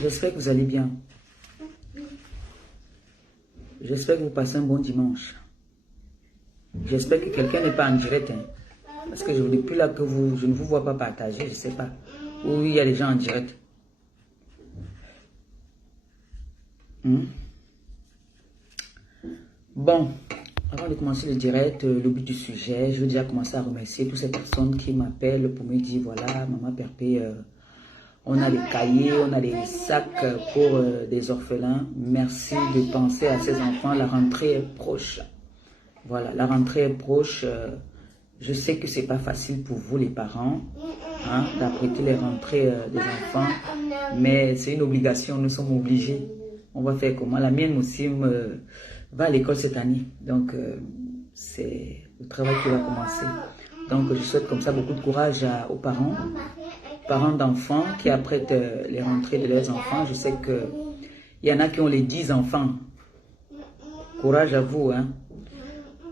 J'espère que vous allez bien. J'espère que vous passez un bon dimanche. J'espère que quelqu'un n'est pas en direct. Hein, parce que depuis là que je ne vous vois pas partager, je ne sais pas. Où il y a des gens en direct. Bon, avant de commencer le direct, le but du sujet, je veux déjà commencer à remercier toutes ces personnes qui m'appellent pour me dire, voilà, Maman Perpé, on a des cahiers, on a des sacs pour des orphelins. Merci de penser à ces enfants. La rentrée est proche. Voilà, la rentrée est proche. Je sais que c'est pas facile pour vous les parents hein, d'apprêter les rentrées des enfants. Mais c'est une obligation, nous sommes obligés. On va faire comment? La mienne aussi va à l'école cette année. Donc, c'est le travail qui va commencer. Donc, je souhaite comme ça beaucoup de courage aux parents d'enfants qui apprêtent les rentrées de leurs enfants. Je sais qu'il y en a qui ont les 10 enfants. Courage à vous. Hein.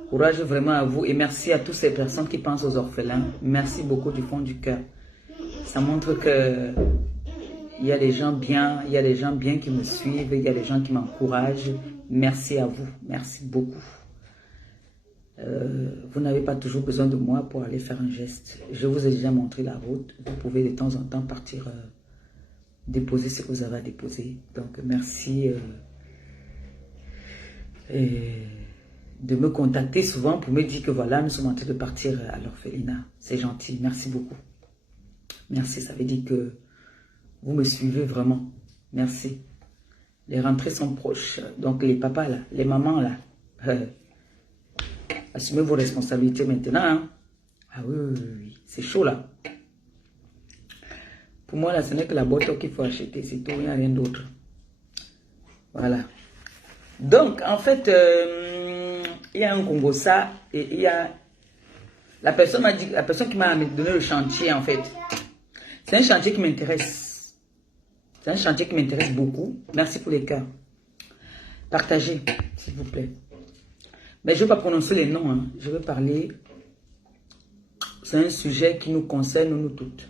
Courage vraiment à vous. Et merci à toutes ces personnes qui pensent aux orphelins. Merci beaucoup du fond du cœur. Ça montre que il y a des gens bien, il y a des gens bien qui me suivent, il y a des gens qui m'encouragent. Merci à vous. Merci beaucoup. Vous n'avez pas toujours besoin de moi pour aller faire un geste. Je vous ai déjà montré la route. Vous pouvez de temps en temps partir déposer ce que vous avez à déposer. Donc, merci de me contacter souvent pour me dire que voilà, nous sommes en train de partir à l'orphelinat. C'est gentil. Merci beaucoup. Merci, ça veut dire que vous me suivez vraiment. Merci. Les rentrées sont proches. Donc, les papas là, les mamans là, assumez vos responsabilités maintenant. Hein? Ah oui, oui, oui. C'est chaud là. Pour moi là, ce n'est que la boîte qu'il faut acheter. C'est tout, il n'y a rien d'autre. Voilà. Donc, en fait, il y a un Congo ça et il y a... La personne qui m'a donné le chantier, en fait, c'est un chantier qui m'intéresse. C'est un chantier qui m'intéresse beaucoup. Merci pour les cœurs. Partagez, s'il vous plaît. Mais je ne vais pas prononcer les noms. Hein. Je vais parler... C'est un sujet qui nous concerne, nous toutes.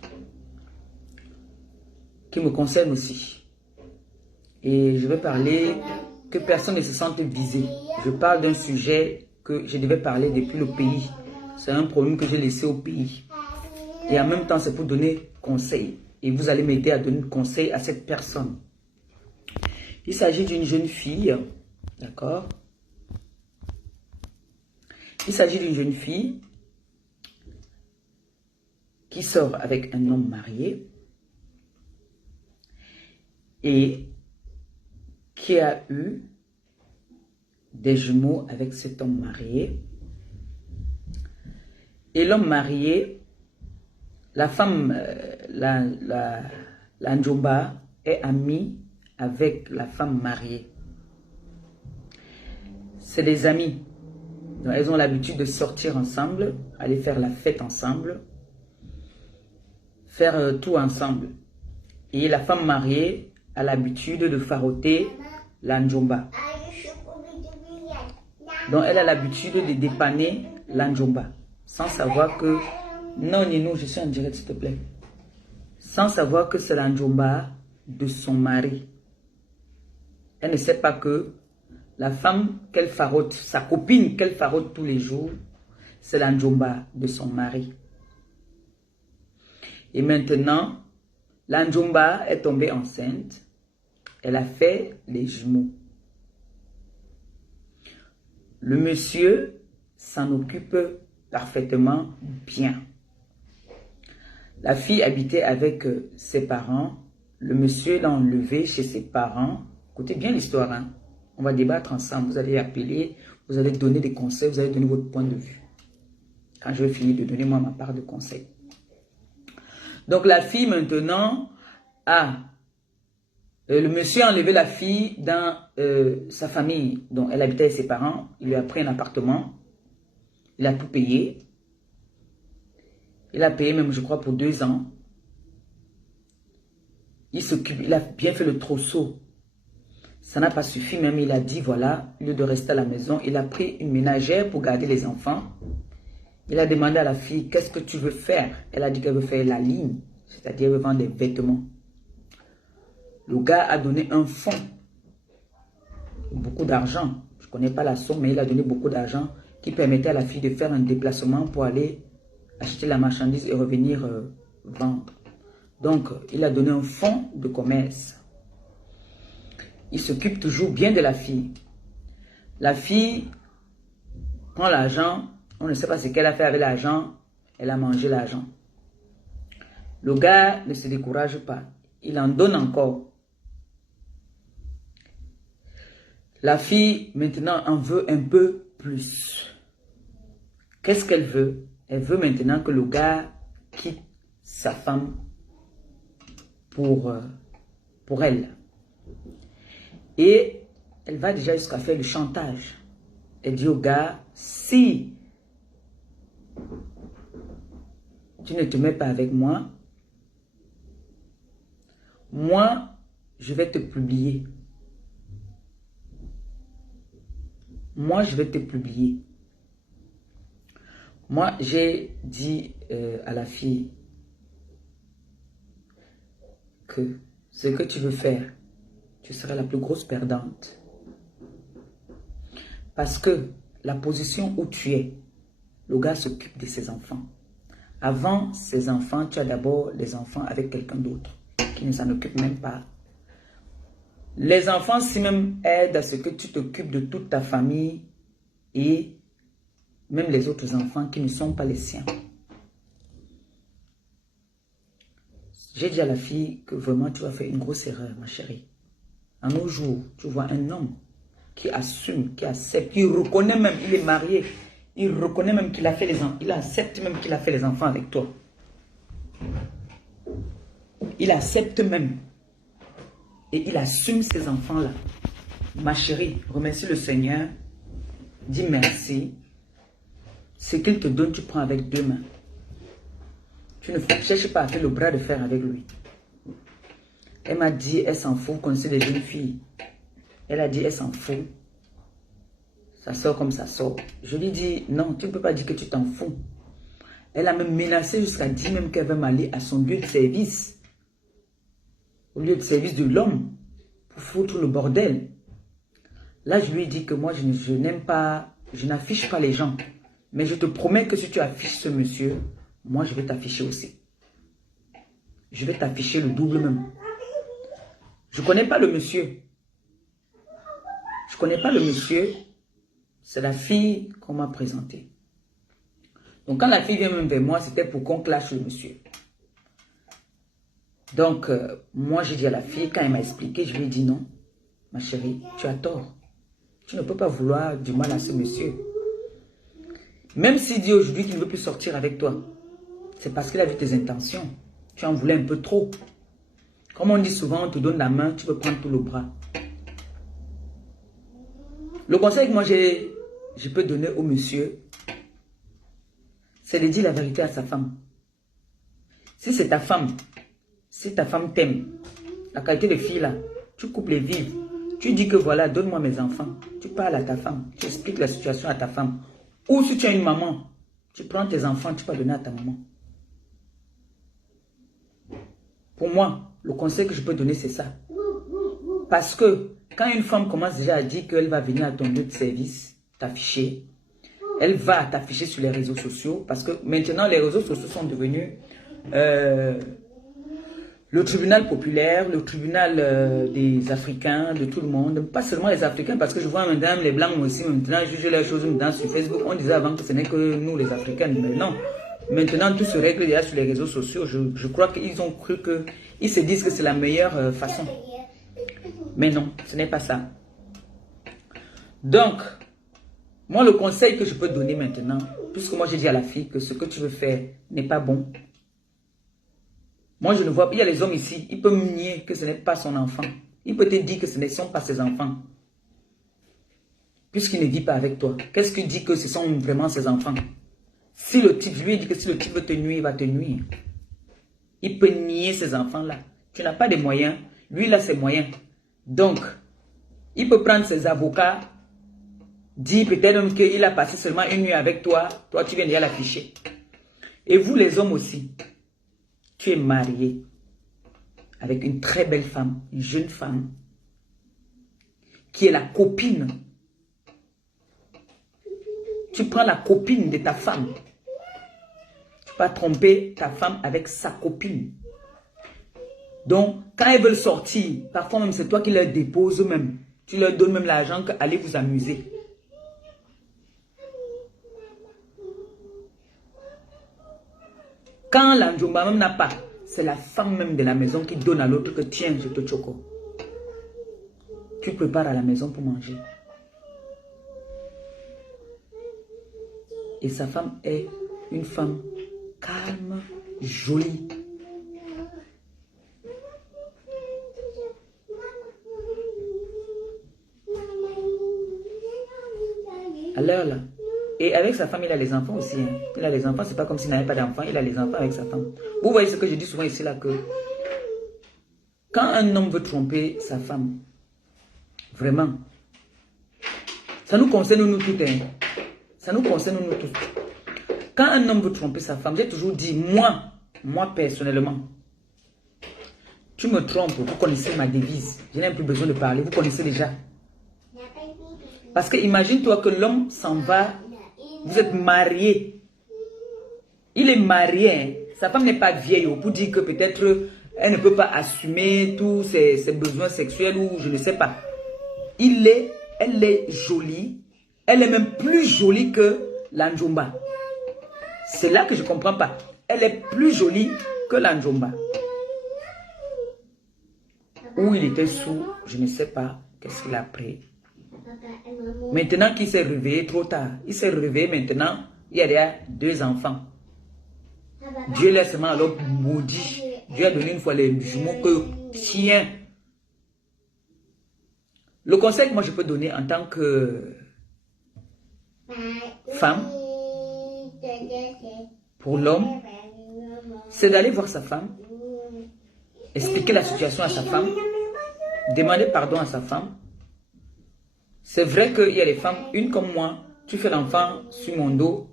Qui me concerne aussi. Et je vais parler que personne ne se sente visé. Je parle d'un sujet que je devais parler depuis le pays. C'est un problème que j'ai laissé au pays. Et en même temps, c'est pour donner conseil. Et vous allez m'aider à donner conseil à cette personne. Il s'agit d'une jeune fille. D'accord? Il s'agit d'une jeune fille qui sort avec un homme marié et qui a eu des jumeaux avec cet homme marié. Et l'homme marié, la femme, la Njomba, est amie avec la femme mariée. C'est des amis. Donc, elles ont l'habitude de sortir ensemble, aller faire la fête ensemble, faire tout ensemble. Et la femme mariée a l'habitude de faroter la Njomba. Donc elle a l'habitude de dépanner la Njomba. Sans savoir que... Non, Nino, je suis en direct, s'il te plaît. Sans savoir que c'est la Njomba de son mari. Elle ne sait pas que la femme qu'elle farote, sa copine qu'elle farote tous les jours, c'est la Njomba de son mari. Et maintenant, la Njomba est tombée enceinte. Elle a fait les jumeaux. Le monsieur s'en occupe parfaitement bien. La fille habitait avec ses parents. Le monsieur l'a enlevée chez ses parents. Écoutez bien l'histoire. Hein? On va débattre ensemble. Vous allez appeler, vous allez donner des conseils, vous allez donner votre point de vue. Quand je vais finir de donner moi ma part de conseils. Donc la fille maintenant a... le monsieur a enlevé la fille dans sa famille. Donc elle habitait avec ses parents. Il lui a pris un appartement. Il a tout payé. Il a payé même, je crois, pour 2 ans. Il s'occupe, il a bien fait le trousseau. Ça n'a pas suffi, même il a dit, voilà, au lieu de rester à la maison, il a pris une ménagère pour garder les enfants. Il a demandé à la fille, qu'est-ce que tu veux faire? Elle a dit qu'elle veut faire la ligne, c'est-à-dire elle veut vendre des vêtements. Le gars a donné un fonds. Beaucoup d'argent. Je ne connais pas la somme, mais il a donné beaucoup d'argent qui permettait à la fille de faire un déplacement pour aller acheter la marchandise et revenir vendre. Donc, il a donné un fonds de commerce. Il s'occupe toujours bien de la fille. La fille prend l'argent, on ne sait pas ce qu'elle a fait avec l'argent, elle a mangé l'argent. Le gars ne se décourage pas, il en donne encore. La fille, maintenant, en veut un peu plus. Qu'est-ce qu'elle veut? Elle veut maintenant que le gars quitte sa femme pour elle. Et elle va déjà jusqu'à faire le chantage. Elle dit au gars, si tu ne te mets pas avec moi, moi, je vais te publier. Moi, je vais te publier. Moi, j'ai dit à la fille que ce que tu veux faire, tu seras la plus grosse perdante. Parce que la position où tu es, le gars s'occupe de ses enfants. Avant ses enfants, tu as d'abord les enfants avec quelqu'un d'autre qui ne s'en occupe même pas. Les enfants, si même aident à ce que tu t'occupes de toute ta famille et même les autres enfants qui ne sont pas les siens. J'ai dit à la fille que vraiment tu as fait une grosse erreur, ma chérie. En nos jours, tu vois un homme qui assume, qui accepte, qui reconnaît même, il est marié, il reconnaît même qu'il a fait les enfants, il accepte même qu'il a fait les enfants avec toi. Il accepte même. Et il assume ces enfants-là. Ma chérie, remercie le Seigneur. Dis merci. Ce qu'il te donne, tu prends avec deux mains. Tu ne cherches pas à faire le bras de fer avec lui. Elle m'a dit, elle s'en fout, qu'on sait des jeunes filles. Elle a dit, elle s'en fout. Ça sort comme ça sort. Je lui dis, non, tu ne peux pas dire que tu t'en fous. Elle a même menacé jusqu'à dire même qu'elle va m'aller à son lieu de service. Au lieu de service de l'homme. Pour foutre le bordel. Là, je lui ai dit que moi, je n'aime pas, je n'affiche pas les gens. Mais je te promets que si tu affiches ce monsieur, moi, je vais t'afficher aussi. Je vais t'afficher le double même. Je ne connais pas le monsieur. Je ne connais pas le monsieur. C'est la fille qu'on m'a présentée. Donc, quand la fille vient même vers moi, c'était pour qu'on clash le monsieur. Donc, moi, j'ai dit à la fille, quand elle m'a expliqué, je lui ai dit non. Ma chérie, tu as tort. Tu ne peux pas vouloir du mal à ce monsieur. Même s'il dit aujourd'hui qu'il ne veut plus sortir avec toi, c'est parce qu'il a vu tes intentions. Tu en voulais un peu trop. Comme on dit souvent, on te donne la main, tu peux prendre tout le bras. Le conseil que moi je peux donner au monsieur, c'est de dire la vérité à sa femme. Si c'est ta femme, si ta femme t'aime, la qualité de fille là, tu coupes les vives. Tu dis que voilà, donne-moi mes enfants. Tu parles à ta femme, tu expliques la situation à ta femme. Ou si tu as une maman, tu prends tes enfants, tu peux donner à ta maman. Pour moi, le conseil que je peux donner, c'est ça. Parce que quand une femme commence déjà à dire qu'elle va venir à ton lieu de service, t'afficher, elle va t'afficher sur les réseaux sociaux, parce que maintenant, les réseaux sociaux sont devenus le tribunal populaire, le tribunal des Africains, de tout le monde. Pas seulement les Africains, parce que je vois maintenant les Blancs aussi, maintenant, juger les choses maintenant sur Facebook. On disait avant que ce n'est que nous, les Africains, mais non. Maintenant, tout se règle déjà sur les réseaux sociaux. Je crois qu'ils ont cru que... Ils se disent que c'est la meilleure façon. Mais non, ce n'est pas ça. Donc, moi, le conseil que je peux donner maintenant, puisque moi, j'ai dit à la fille que ce que tu veux faire n'est pas bon. Moi, je ne vois pas. Il y a les hommes ici, ils peuvent nier que ce n'est pas son enfant. Il peut te dire que ce ne sont pas ses enfants. Puisqu'il ne vit pas avec toi. Qu'est-ce qu'il dit que ce sont vraiment ses enfants? Si le type, je lui ai dit que si le type veut te nuire, il va te nuire. Il peut nier ses enfants-là. Tu n'as pas de moyens. Lui, il a ses moyens. Donc, il peut prendre ses avocats, dire peut-être même qu'il a passé seulement une nuit avec toi. Toi, tu viens déjà l'afficher. Et vous, les hommes aussi, tu es marié. avec une très belle femme, une jeune femme, qui est la copine. Tu prends la copine de ta femme. Tu vas tromper ta femme avec sa copine. Donc, quand elles veulent sortir, parfois même c'est toi qui leur déposes même. Tu leur donnes même l'argent qu'allez vous amuser. Quand la njomba même n'a pas, c'est la femme même de la maison qui donne à l'autre que tiens, je te choco. Tu prépares à la maison pour manger. Et sa femme est une femme calme, jolie. À l'heure là. Et avec sa femme, il a les enfants aussi. Hein. Il a les enfants, c'est pas comme s'il n'avait pas d'enfants, il a les enfants avec sa femme. Vous voyez ce que je dis souvent ici là, que quand un homme veut tromper sa femme, vraiment, ça nous concerne nous tous. Hein. Ça nous concerne nous tous. Quand un homme veut tromper sa femme, j'ai toujours dit, moi personnellement, tu me trompes, vous connaissez ma devise. Je n'ai plus besoin de parler, vous connaissez déjà. Parce que imagine-toi que l'homme s'en va, vous êtes mariés. Il est marié, hein. Sa femme n'est pas vieille pour dire que peut-être elle ne peut pas assumer tous ses besoins sexuels ou je ne sais pas. Elle est jolie, elle est même plus jolie que la njomba. C'est là que je ne comprends pas. Elle est plus jolie que la njomba. Ou il était sous, je ne sais pas, qu'est-ce qu'il a pris. Maintenant qu'il s'est réveillé trop tard, il s'est réveillé maintenant, il y a déjà 2 enfants. Dieu l'a seulement alors maudit. Dieu a donné une fois les jumeaux que tiens. Le conseil que moi je peux donner en tant que femme, pour l'homme, c'est d'aller voir sa femme, expliquer la situation à sa femme, demander pardon à sa femme. C'est vrai qu'il y a des femmes, une comme moi, tu fais l'enfant sur mon dos.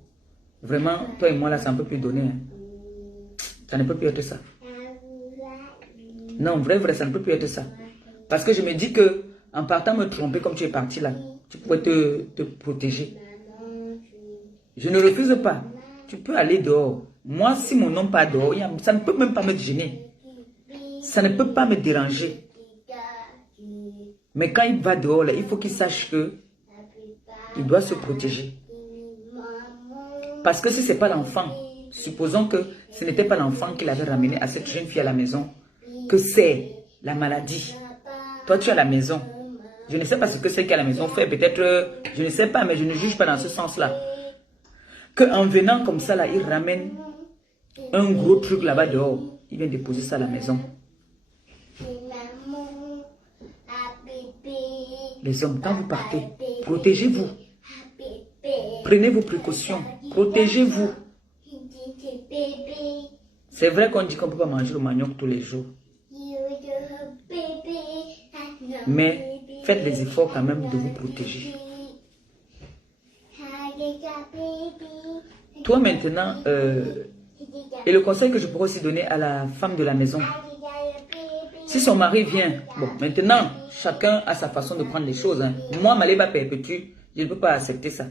Vraiment, toi et moi, là, ça ne peut plus donner. Hein. Ça ne peut plus être ça. Non, vrai, ça ne peut plus être ça. Parce que je me dis que en partant me tromper comme tu es parti là, tu pourrais te protéger. Je ne refuse pas. Tu peux aller dehors. Moi, si mon homme part dehors, ça ne peut même pas me gêner. Ça ne peut pas me déranger. Mais quand il va dehors, là, il faut qu'il sache que il doit se protéger. Parce que si ce n'est pas l'enfant, supposons que ce n'était pas l'enfant qu'il avait ramené à cette jeune fille à la maison, que c'est la maladie. Toi, tu es à la maison. Je ne sais pas ce que c'est qu'à la maison fait. Peut-être, je ne sais pas, mais je ne juge pas dans ce sens-là. Qu'en venant comme ça, là, il ramène un gros truc là-bas dehors. Il vient déposer ça à la maison. Les hommes, quand vous partez, protégez-vous. Prenez vos précautions. Protégez-vous. C'est vrai qu'on dit qu'on ne peut pas manger le manioc tous les jours. Mais faites les efforts quand même de vous protéger. Toi maintenant, et le conseil que je pourrais aussi donner à la femme de la maison. Si son mari vient, bon, maintenant, chacun a sa façon de prendre les choses. Hein. Moi, Maléba perpétue, je ne peux pas accepter ça.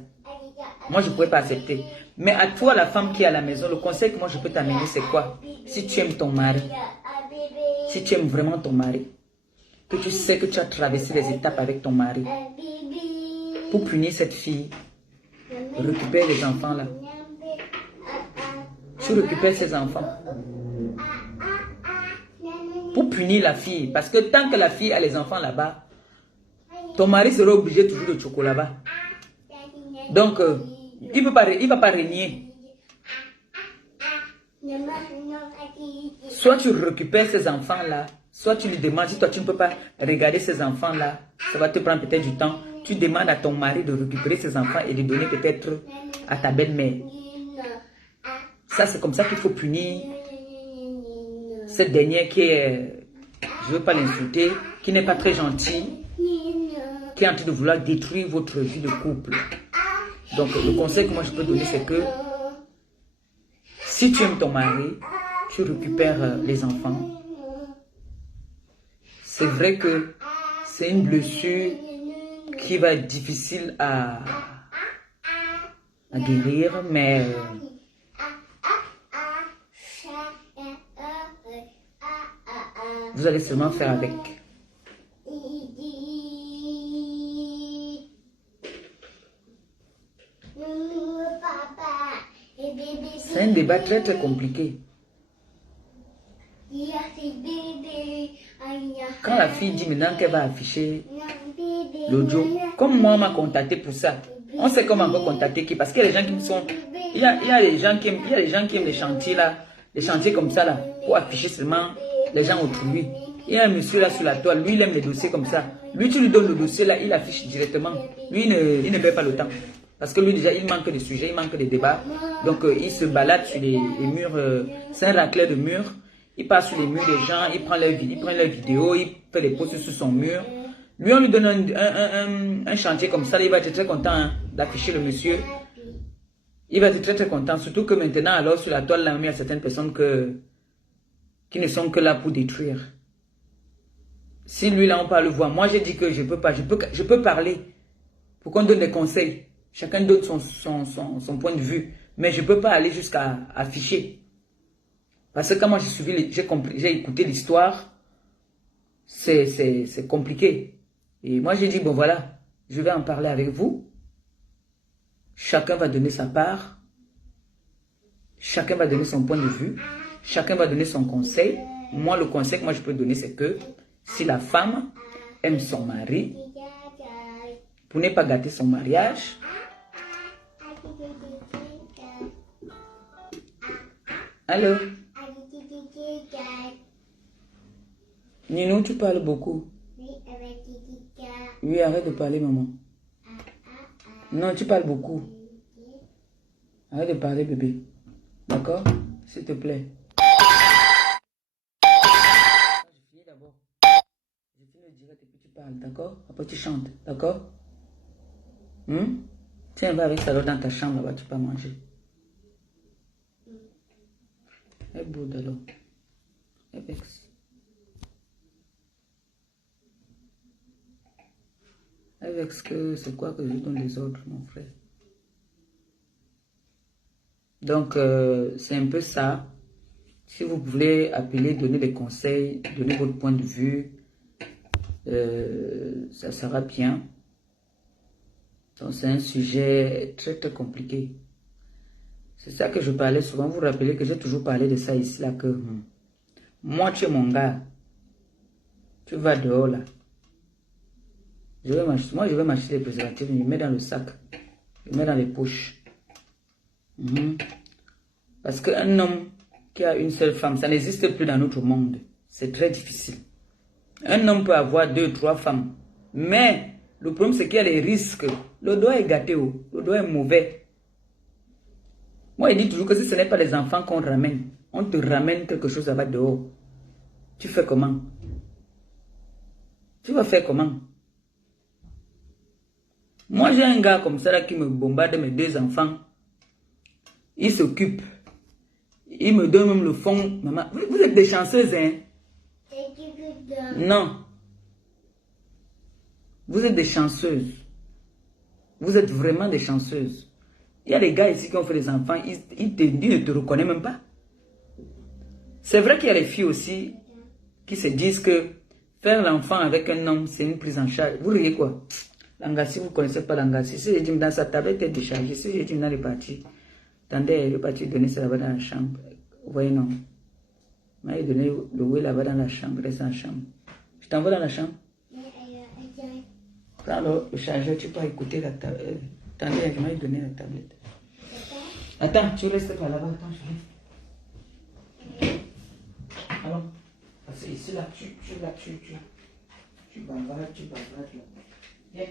Moi, je ne pourrais pas accepter. Mais à toi, la femme qui est à la maison, le conseil que moi, je peux t'amener, c'est quoi? Si tu aimes ton mari, si tu aimes vraiment ton mari, que tu sais que tu as traversé les étapes avec ton mari, pour punir cette fille, récupère les enfants là. Tu récupères ces enfants. Pour punir la fille. Parce que tant que la fille a les enfants là-bas, ton mari sera obligé toujours de chocolat là-bas. Donc, il ne va pas régner. Soit tu récupères ces enfants-là, soit tu lui demandes, si toi tu ne peux pas regarder ces enfants-là, ça va te prendre peut-être du temps. Tu demandes à ton mari de récupérer ces enfants et de donner peut-être à ta belle-mère. Ça, c'est comme ça qu'il faut punir cette dernière qui est, je ne veux pas l'insulter, qui n'est pas très gentille, qui est en train de vouloir détruire votre vie de couple. Donc, le conseil que moi je peux donner, c'est que si tu aimes ton mari, tu récupères les enfants c'est vrai que c'est une blessure qui va être difficile à guérir, mais vous allez seulement faire avec. C'est un débat très très compliqué. Quand la fille dit maintenant qu'elle va afficher l'audio, comme moi on m'a contacté pour ça, on sait comment on va contacter qui, parce qu'il y a des gens qui sont, il y a des gens qui aiment les chantiers là, les chantiers comme ça là, pour afficher seulement les gens autrui. Il y a un monsieur là sur la toile, lui il aime les dossiers comme ça. Lui tu lui donnes le dossier là, il affiche directement. Lui il ne perd pas le temps. Parce que lui déjà il manque de sujets, il manque de débats. Donc il se balade sur les murs, c'est un racleur de murs. Il passe sur les murs des gens, il prend leurs vidéos, il fait des posts sur son mur. Lui on lui donne un chantier comme ça, il va être très content hein, d'afficher le monsieur. Il va être très très content, surtout que maintenant alors sur la toile là, il y a certaines personnes qui ne sont que là pour détruire. Si lui là on peut le voir, moi j'ai dit que je peux pas, je peux parler pour qu'on donne des conseils. Chacun donne son point de vue, mais je peux pas aller jusqu'à afficher. Parce que quand moi j'ai suivi, j'ai écouté l'histoire, c'est compliqué. Et moi j'ai dit bon voilà, je vais en parler avec vous. Chacun va donner sa part. Chacun va donner son point de vue. Chacun va donner son conseil. Moi le conseil que moi je peux donner c'est que si la femme aime son mari, pour ne pas gâter son mariage, allô? Nino, tu parles beaucoup. Oui, arrête de parler, maman. Non, tu parles beaucoup. Arrête de parler, bébé. D'accord? S'il te plaît. Je finis d'abord. Je finis le direct et puis tu parles, d'accord? Après tu chantes, d'accord? Tiens, va avec ça dans ta chambre, là-bas, tu peux manger. Elle boude alors. Elle vexe. Elle vexe que c'est quoi que je donne les autres, mon frère. Donc, c'est un peu ça. Si vous voulez appeler, donner des conseils, donner votre point de vue, ça sera bien. Donc, c'est un sujet très, très compliqué. C'est ça que je parlais souvent. Vous vous rappelez que j'ai toujours parlé de ça ici, là, que moi, tu es mon gars. Tu vas dehors, là. Moi, je vais m'acheter des préservatifs, je les mets dans le sac. Je les mets dans les poches. Parce qu'un homme qui a une seule femme, ça n'existe plus dans notre monde. C'est très difficile. Un homme peut avoir 2, 3 femmes. Mais le problème, c'est qu'il y a des risques. Le doigt est gâté, le doigt est mauvais. Moi, il dit toujours que si ce n'est pas les enfants qu'on ramène, on te ramène quelque chose là-bas dehors. Tu fais comment? Tu vas faire comment? Moi, j'ai un gars comme ça là, qui me bombarde mes 2 enfants. Il s'occupe. Il me donne même le fond. Maman, vous êtes des chanceuses, hein? Non. Vous êtes des chanceuses. Vous êtes vraiment des chanceuses. Il y a des gars ici qui ont fait des enfants, ils ne te reconnaissent même pas. C'est vrai qu'il y a les filles aussi qui se disent que faire l'enfant avec un homme, c'est une prise en charge. Vous riez quoi? Langassi, vous ne connaissez pas Langassi. Si j'ai dit dans sa tablette est déchargée, si j'ai dit dans les parties, attendez, le parti donner ça là-bas dans la chambre. Vous voyez, non? Il donné le oui là-bas dans la chambre, reste dans la chambre. Je t'envoie dans la chambre. Prends le chargeur, tu peux écouter la tablette. Attendez, je vais donner la tablette. Attends, tu restes pas là-bas. Attends, je viens. Alors, parce que ici, là, tu bavardes là. Viens.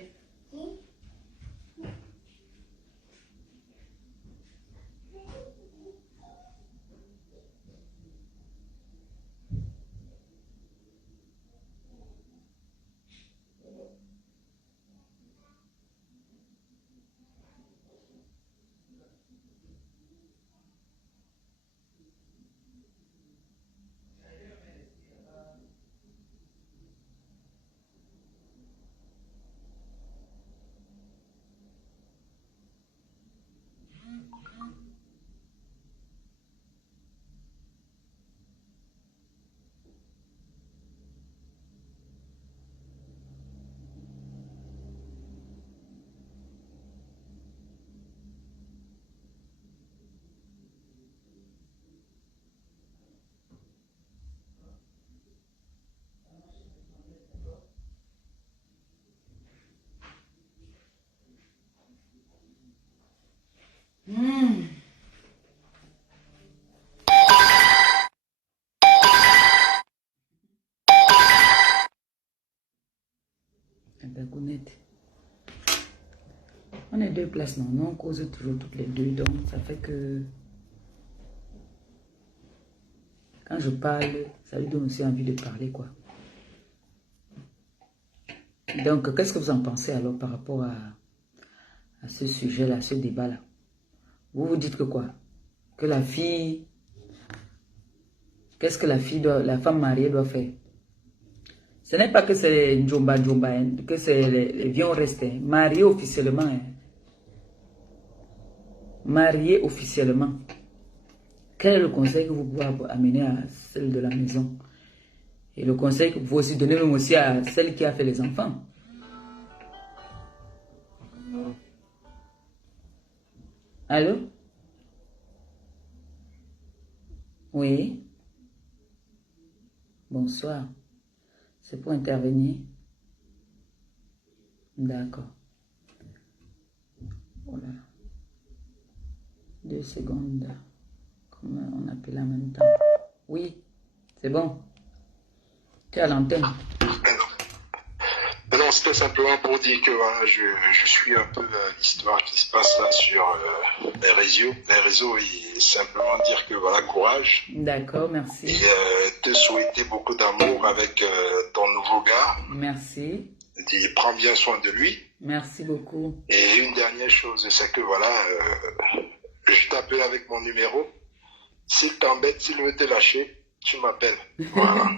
Bagounette. On est deux places, non? Nous, on cause toujours toutes les deux. Donc, ça fait que... Quand je parle, ça lui donne aussi envie de parler, quoi. Donc, qu'est-ce que vous en pensez alors par rapport à ce sujet-là, à ce débat-là? Vous vous dites que quoi? Que la fille... Qu'est-ce que la femme mariée doit faire? Ce n'est pas que c'est une jomba, hein, que c'est les viens restent. Hein. Mariée officiellement. Hein. Mariée officiellement. Quel est le conseil que vous pouvez amener à celle de la maison? Et le conseil que vous pouvez aussi donner même aussi à celle qui a fait les enfants. Allô? Oui. Bonsoir. C'est pour intervenir? D'accord. Voilà. 2 secondes. Comment on appelle en même temps? Oui, c'est bon. Tu as l'antenne. Non, c'était simplement pour dire que voilà, je suis un peu l'histoire qui se passe là sur les réseaux et simplement dire que voilà, courage. D'accord, merci. Et te souhaiter beaucoup d'amour avec ton nouveau gars. Merci. Il prend bien soin de lui. Merci beaucoup. Et une dernière chose, c'est que voilà, je t'appelle avec mon numéro. S'il t'embête, s'il veut te lâcher, tu m'appelles. Voilà.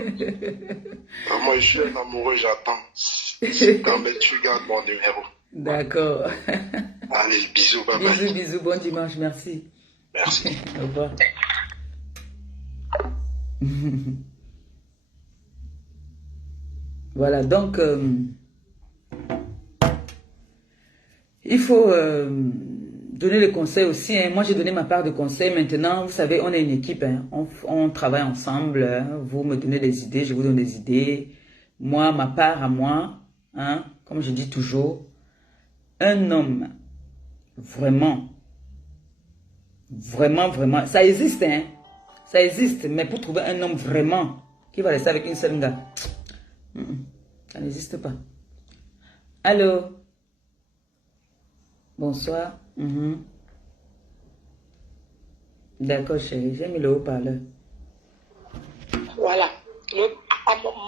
Moi, je suis un amoureux, j'attends. Si t'embête, tu gardes mon numéro. D'accord. Allez, bisous, bye bye. Bisous, bisous, bon dimanche, merci. Merci. Au revoir. Voilà, donc, il faut donner les conseils aussi. Hein. Moi, j'ai donné ma part de conseils. Maintenant, vous savez, on est une équipe. Hein. On travaille ensemble. Hein. Vous me donnez des idées, je vous donne des idées. Moi, ma part à moi, hein, comme je dis toujours, un homme, vraiment, ça existe, hein. Ça existe, mais pour trouver un homme vraiment qui va rester avec une seule gars, ça n'existe pas. Allô? Bonsoir. D'accord, chérie, j'ai mis le haut-parleur. Voilà.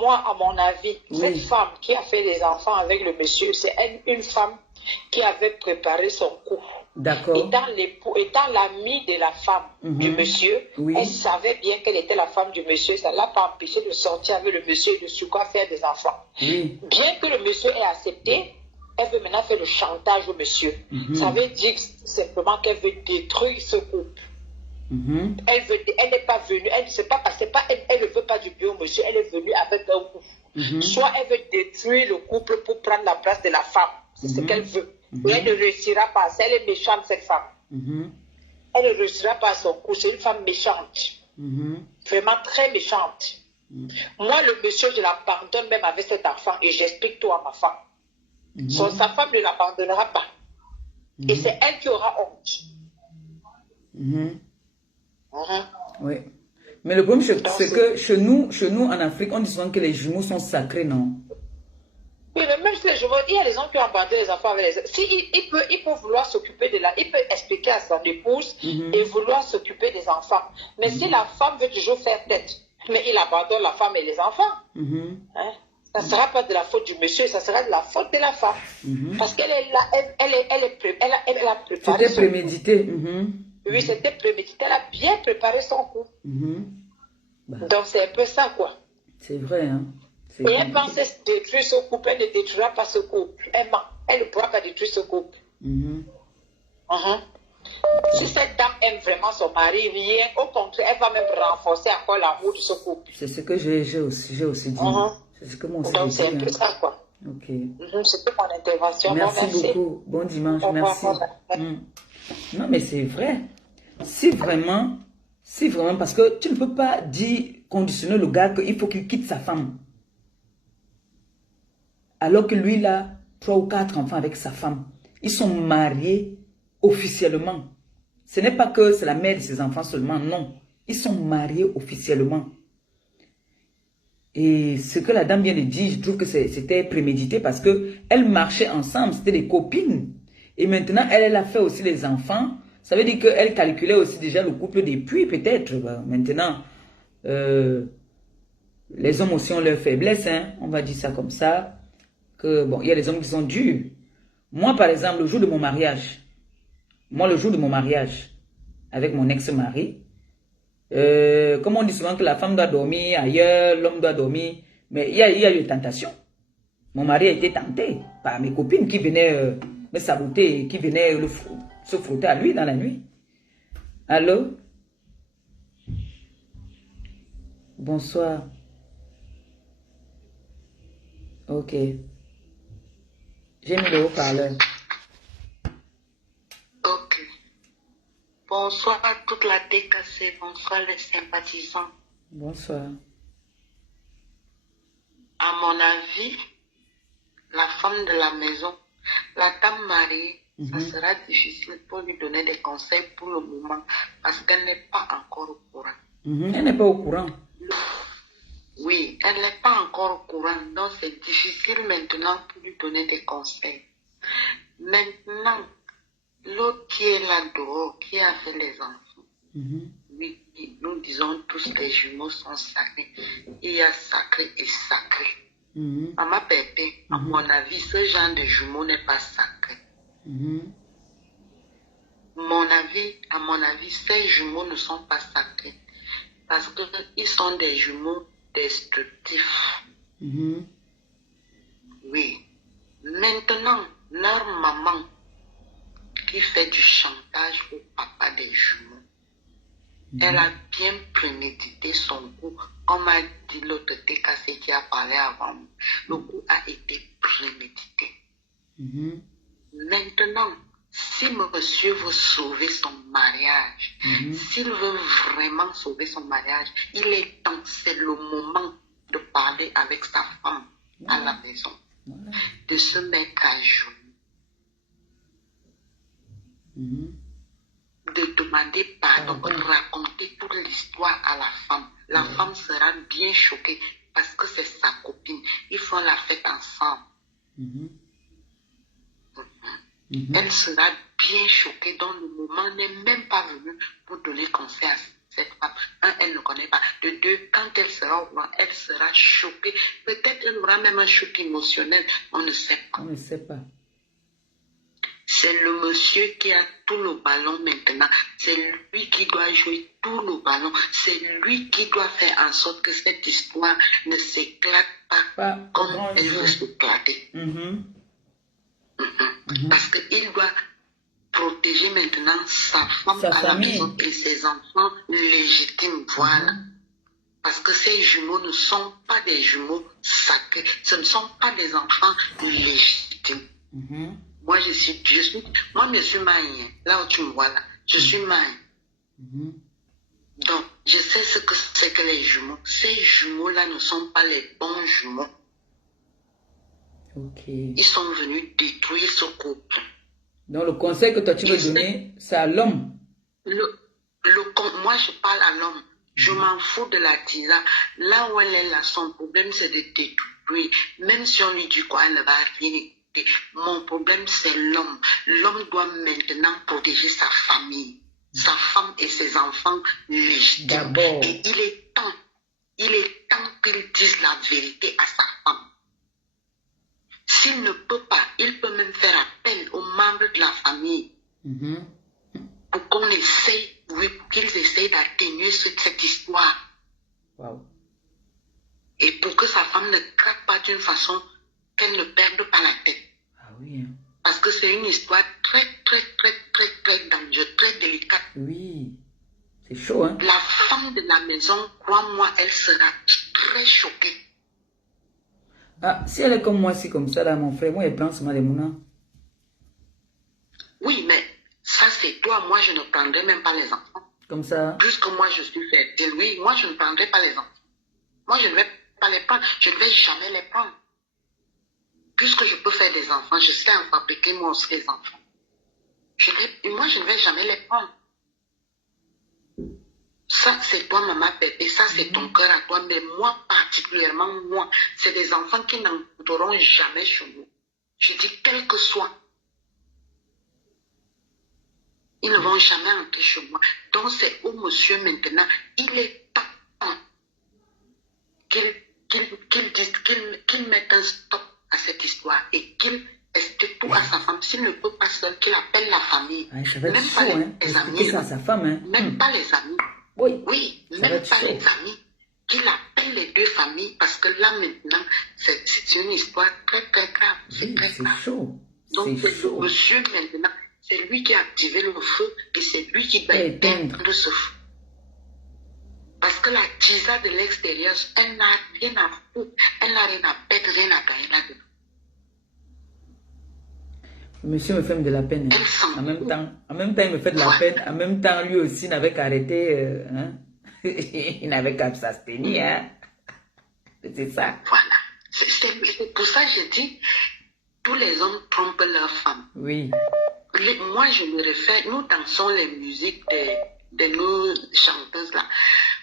Moi, à mon avis, cette femme qui a fait des enfants avec le monsieur, c'est une femme qui avait préparé son coup. D'accord. Étant l'amie de la femme du monsieur, elle savait bien qu'elle était la femme du monsieur. Ça ne l'a pas empêché de sortir avec le monsieur et de sur quoi faire des enfants. Bien que le monsieur ait accepté, elle veut maintenant faire le chantage au monsieur. Ça veut dire simplement qu'elle veut détruire ce couple. Elle n'est pas venue, elle ne veut pas du bien au monsieur, elle est venue avec un coup. Soit elle veut détruire le couple pour prendre la place de la femme. C'est ce qu'elle veut. Et elle ne réussira pas. Elle est méchante, cette femme. Elle ne réussira pas à son coup. C'est une femme méchante. Vraiment très méchante. Moi, le monsieur, je l'abandonne même avec cet enfant et j'explique tout à ma femme. Sa femme ne l'abandonnera pas. Et c'est elle qui aura honte. Oui. Mais le problème, c'est que chez nous en Afrique, on dit souvent que les jumeaux sont sacrés, non? Oui, mais même si les jumeaux, il y a des gens qui ont abandonné les enfants avec les... Si il peut vouloir s'occuper de il peut expliquer à son épouse et vouloir s'occuper des enfants. Mais si la femme veut toujours faire tête, mais il abandonne la femme et les enfants, hein, ça ne sera pas de la faute du monsieur, ça sera de la faute de la femme. Parce qu'elle est là, elle a préparé. C'était prémédité. Oui, c'était prémédité. Elle a bien préparé son coup. Donc, c'est un peu ça, quoi. C'est vrai, hein. Et elle pensait détruire ce couple. Elle ne détruira pas ce couple. Elle ment. Elle ne pourra pas détruire ce couple. Si cette dame aime vraiment son mari, rien, au contraire, elle va même renforcer encore l'amour de ce couple. C'est ce que j'ai aussi dit. C'est ce que moi aussi donc, c'est un peu ça, quoi. Ok. C'était mon intervention. Merci beaucoup. Bon dimanche. Merci. Non, mais c'est vrai. Si vraiment, parce que tu ne peux pas dire, conditionner le gars qu'il faut qu'il quitte sa femme. Alors que lui, il a 3 ou 4 enfants avec sa femme. Ils sont mariés officiellement. Ce n'est pas que c'est la mère de ses enfants seulement, non. Ils sont mariés officiellement. Et ce que la dame vient de dire, je trouve que c'était prémédité parce que elles marchaient ensemble, c'était des copines. Et maintenant, elle a fait aussi les enfants. Ça veut dire qu'elle calculait aussi déjà le couple depuis, peut-être. Maintenant, les hommes aussi ont leurs faiblesses, hein, on va dire ça comme ça. Que, bon, il y a les hommes qui sont durs. Moi, par exemple, le jour de mon mariage, avec mon ex-mari, comme on dit souvent que la femme doit dormir ailleurs, l'homme doit dormir, mais il y a eu tentation. Mon mari a été tenté par mes copines qui venaient me saboter, qui venaient se frotter à lui dans la nuit. Allô? Bonsoir. Ok. J'ai mis le haut-parleur. Ok. Bonsoir à toute la DKC, bonsoir les sympathisants. Bonsoir. À mon avis, la femme de la maison, la dame mariée, ça sera difficile pour lui donner des conseils pour le moment parce qu'elle n'est pas encore au courant. Elle n'est pas au courant. Oui, elle n'est pas encore au courant, donc c'est difficile maintenant pour lui donner des conseils. Maintenant, l'autre qui est là dehors, qui a fait les enfants, oui, nous disons tous que les jumeaux sont sacrés. Il y a sacré et sacré. À ma pépé, à mon avis, ce genre de jumeaux n'est pas sacré. À mon avis, ces jumeaux ne sont pas sacrés. Parce qu'ils sont des jumeaux destructifs. Oui. Maintenant, leur maman qui fait du chantage au papa des jumeaux, elle a bien prémédité son coup. Comme a dit l'autre TKC qui a parlé avant, le coup a été prémédité. Maintenant, si monsieur veut sauver son mariage, s'il veut vraiment sauver son mariage, il est temps, c'est le moment de parler avec sa femme à la maison, de se mettre à genoux, de demander pardon, raconter toute l'histoire à la femme. La femme sera bien choquée parce que c'est sa copine. Ils font la fête ensemble. Elle sera bien choquée, donc le moment n'est même pas venu pour donner conseil à cette femme. Un, elle ne connaît pas. De deux, quand elle sera au courant, elle sera choquée. Peut-être elle aura même un choc émotionnel. On ne sait pas. On ne sait pas. C'est le monsieur qui a tout le ballon maintenant. C'est lui qui doit jouer tout le ballon. C'est lui qui doit faire en sorte que cette histoire ne s'éclate pas comme elle veut s'éclater. Parce qu'il doit protéger maintenant sa femme Sa à famille. La maison et ses enfants légitimes. Voilà. Parce que ces jumeaux ne sont pas des jumeaux sacrés. Ce ne sont pas des enfants légitimes. Moi, je suis maïen. Là où tu me vois là, je suis maïen. Donc, je sais ce que c'est que les jumeaux. Ces jumeaux-là ne sont pas les bons jumeaux. Ils sont venus détruire ce couple. Donc, le conseil que toi tu veux donner, c'est à l'homme. Moi, je parle à l'homme. Je m'en fous de la tisa. Là où elle est là, son problème, c'est de détruire. Même si on lui dit quoi, elle ne va rien écouter. Mon problème, c'est l'homme. L'homme doit maintenant protéger sa famille, sa femme et ses enfants légitimes. Et il est temps qu'il dise la vérité à sa femme. S'il ne peut pas, il peut même faire appel aux membres de la famille pour qu'on essaye, pour qu'ils essayent d'atténuer cette histoire. Et pour que sa femme ne craque pas d'une façon qu'elle ne perde pas la tête. Parce que c'est une histoire très dangereuse, très délicate. Oui, c'est chaud, hein. La femme de la maison, crois-moi, elle sera très choquée. Ah, si elle est comme moi, si comme ça, là, mon frère, moi, elle prend seulement des mounins. Oui, mais ça, c'est toi. Moi, je ne prendrai même pas les enfants. Comme ça. Puisque moi, je suis fertile. Oui, moi, je ne prendrai pas les enfants. Moi, je ne vais pas les prendre. Je ne vais jamais les prendre. Puisque je peux faire des enfants, je sais en fabriquer moi aussi des enfants. Moi, je ne vais jamais les prendre. Ça, c'est toi, maman Pépé, ça, c'est ton cœur à toi, mais moi, particulièrement, moi, c'est des enfants qui n'entreront jamais chez nous. Je dis, quel que soit. Ils ne vont jamais entrer chez moi. Donc, c'est au monsieur maintenant, il est temps qu'il mette un stop à cette histoire et qu'il explique tout à sa femme. S'il ne peut pas seul, qu'il appelle la famille. Même pas les amis. Ça à sa femme, hein. Même pas les amis. Oui, même pas les amis. Qu'il appelle les deux familles parce que là maintenant, c'est une histoire très très grave. C'est très grave. Chaud. Donc, monsieur maintenant, c'est lui qui a activé le feu et c'est lui qui doit éteindre ce feu. Parce que la tisa de l'extérieur, elle n'a rien à foutre, elle n'a rien à perdre, rien à gagner là-dedans. Monsieur me fait de la peine. Hein. En même temps, il me fait de la peine. En même temps, lui aussi n'avait qu'à arrêter. Hein? Il n'avait qu'à s'abstenir. Hein? C'est ça. Voilà. C'est pour ça que je dis, tous les hommes trompent leurs femmes. Oui. Moi, je me réfère, nous dansons les musiques de nos chanteuses là.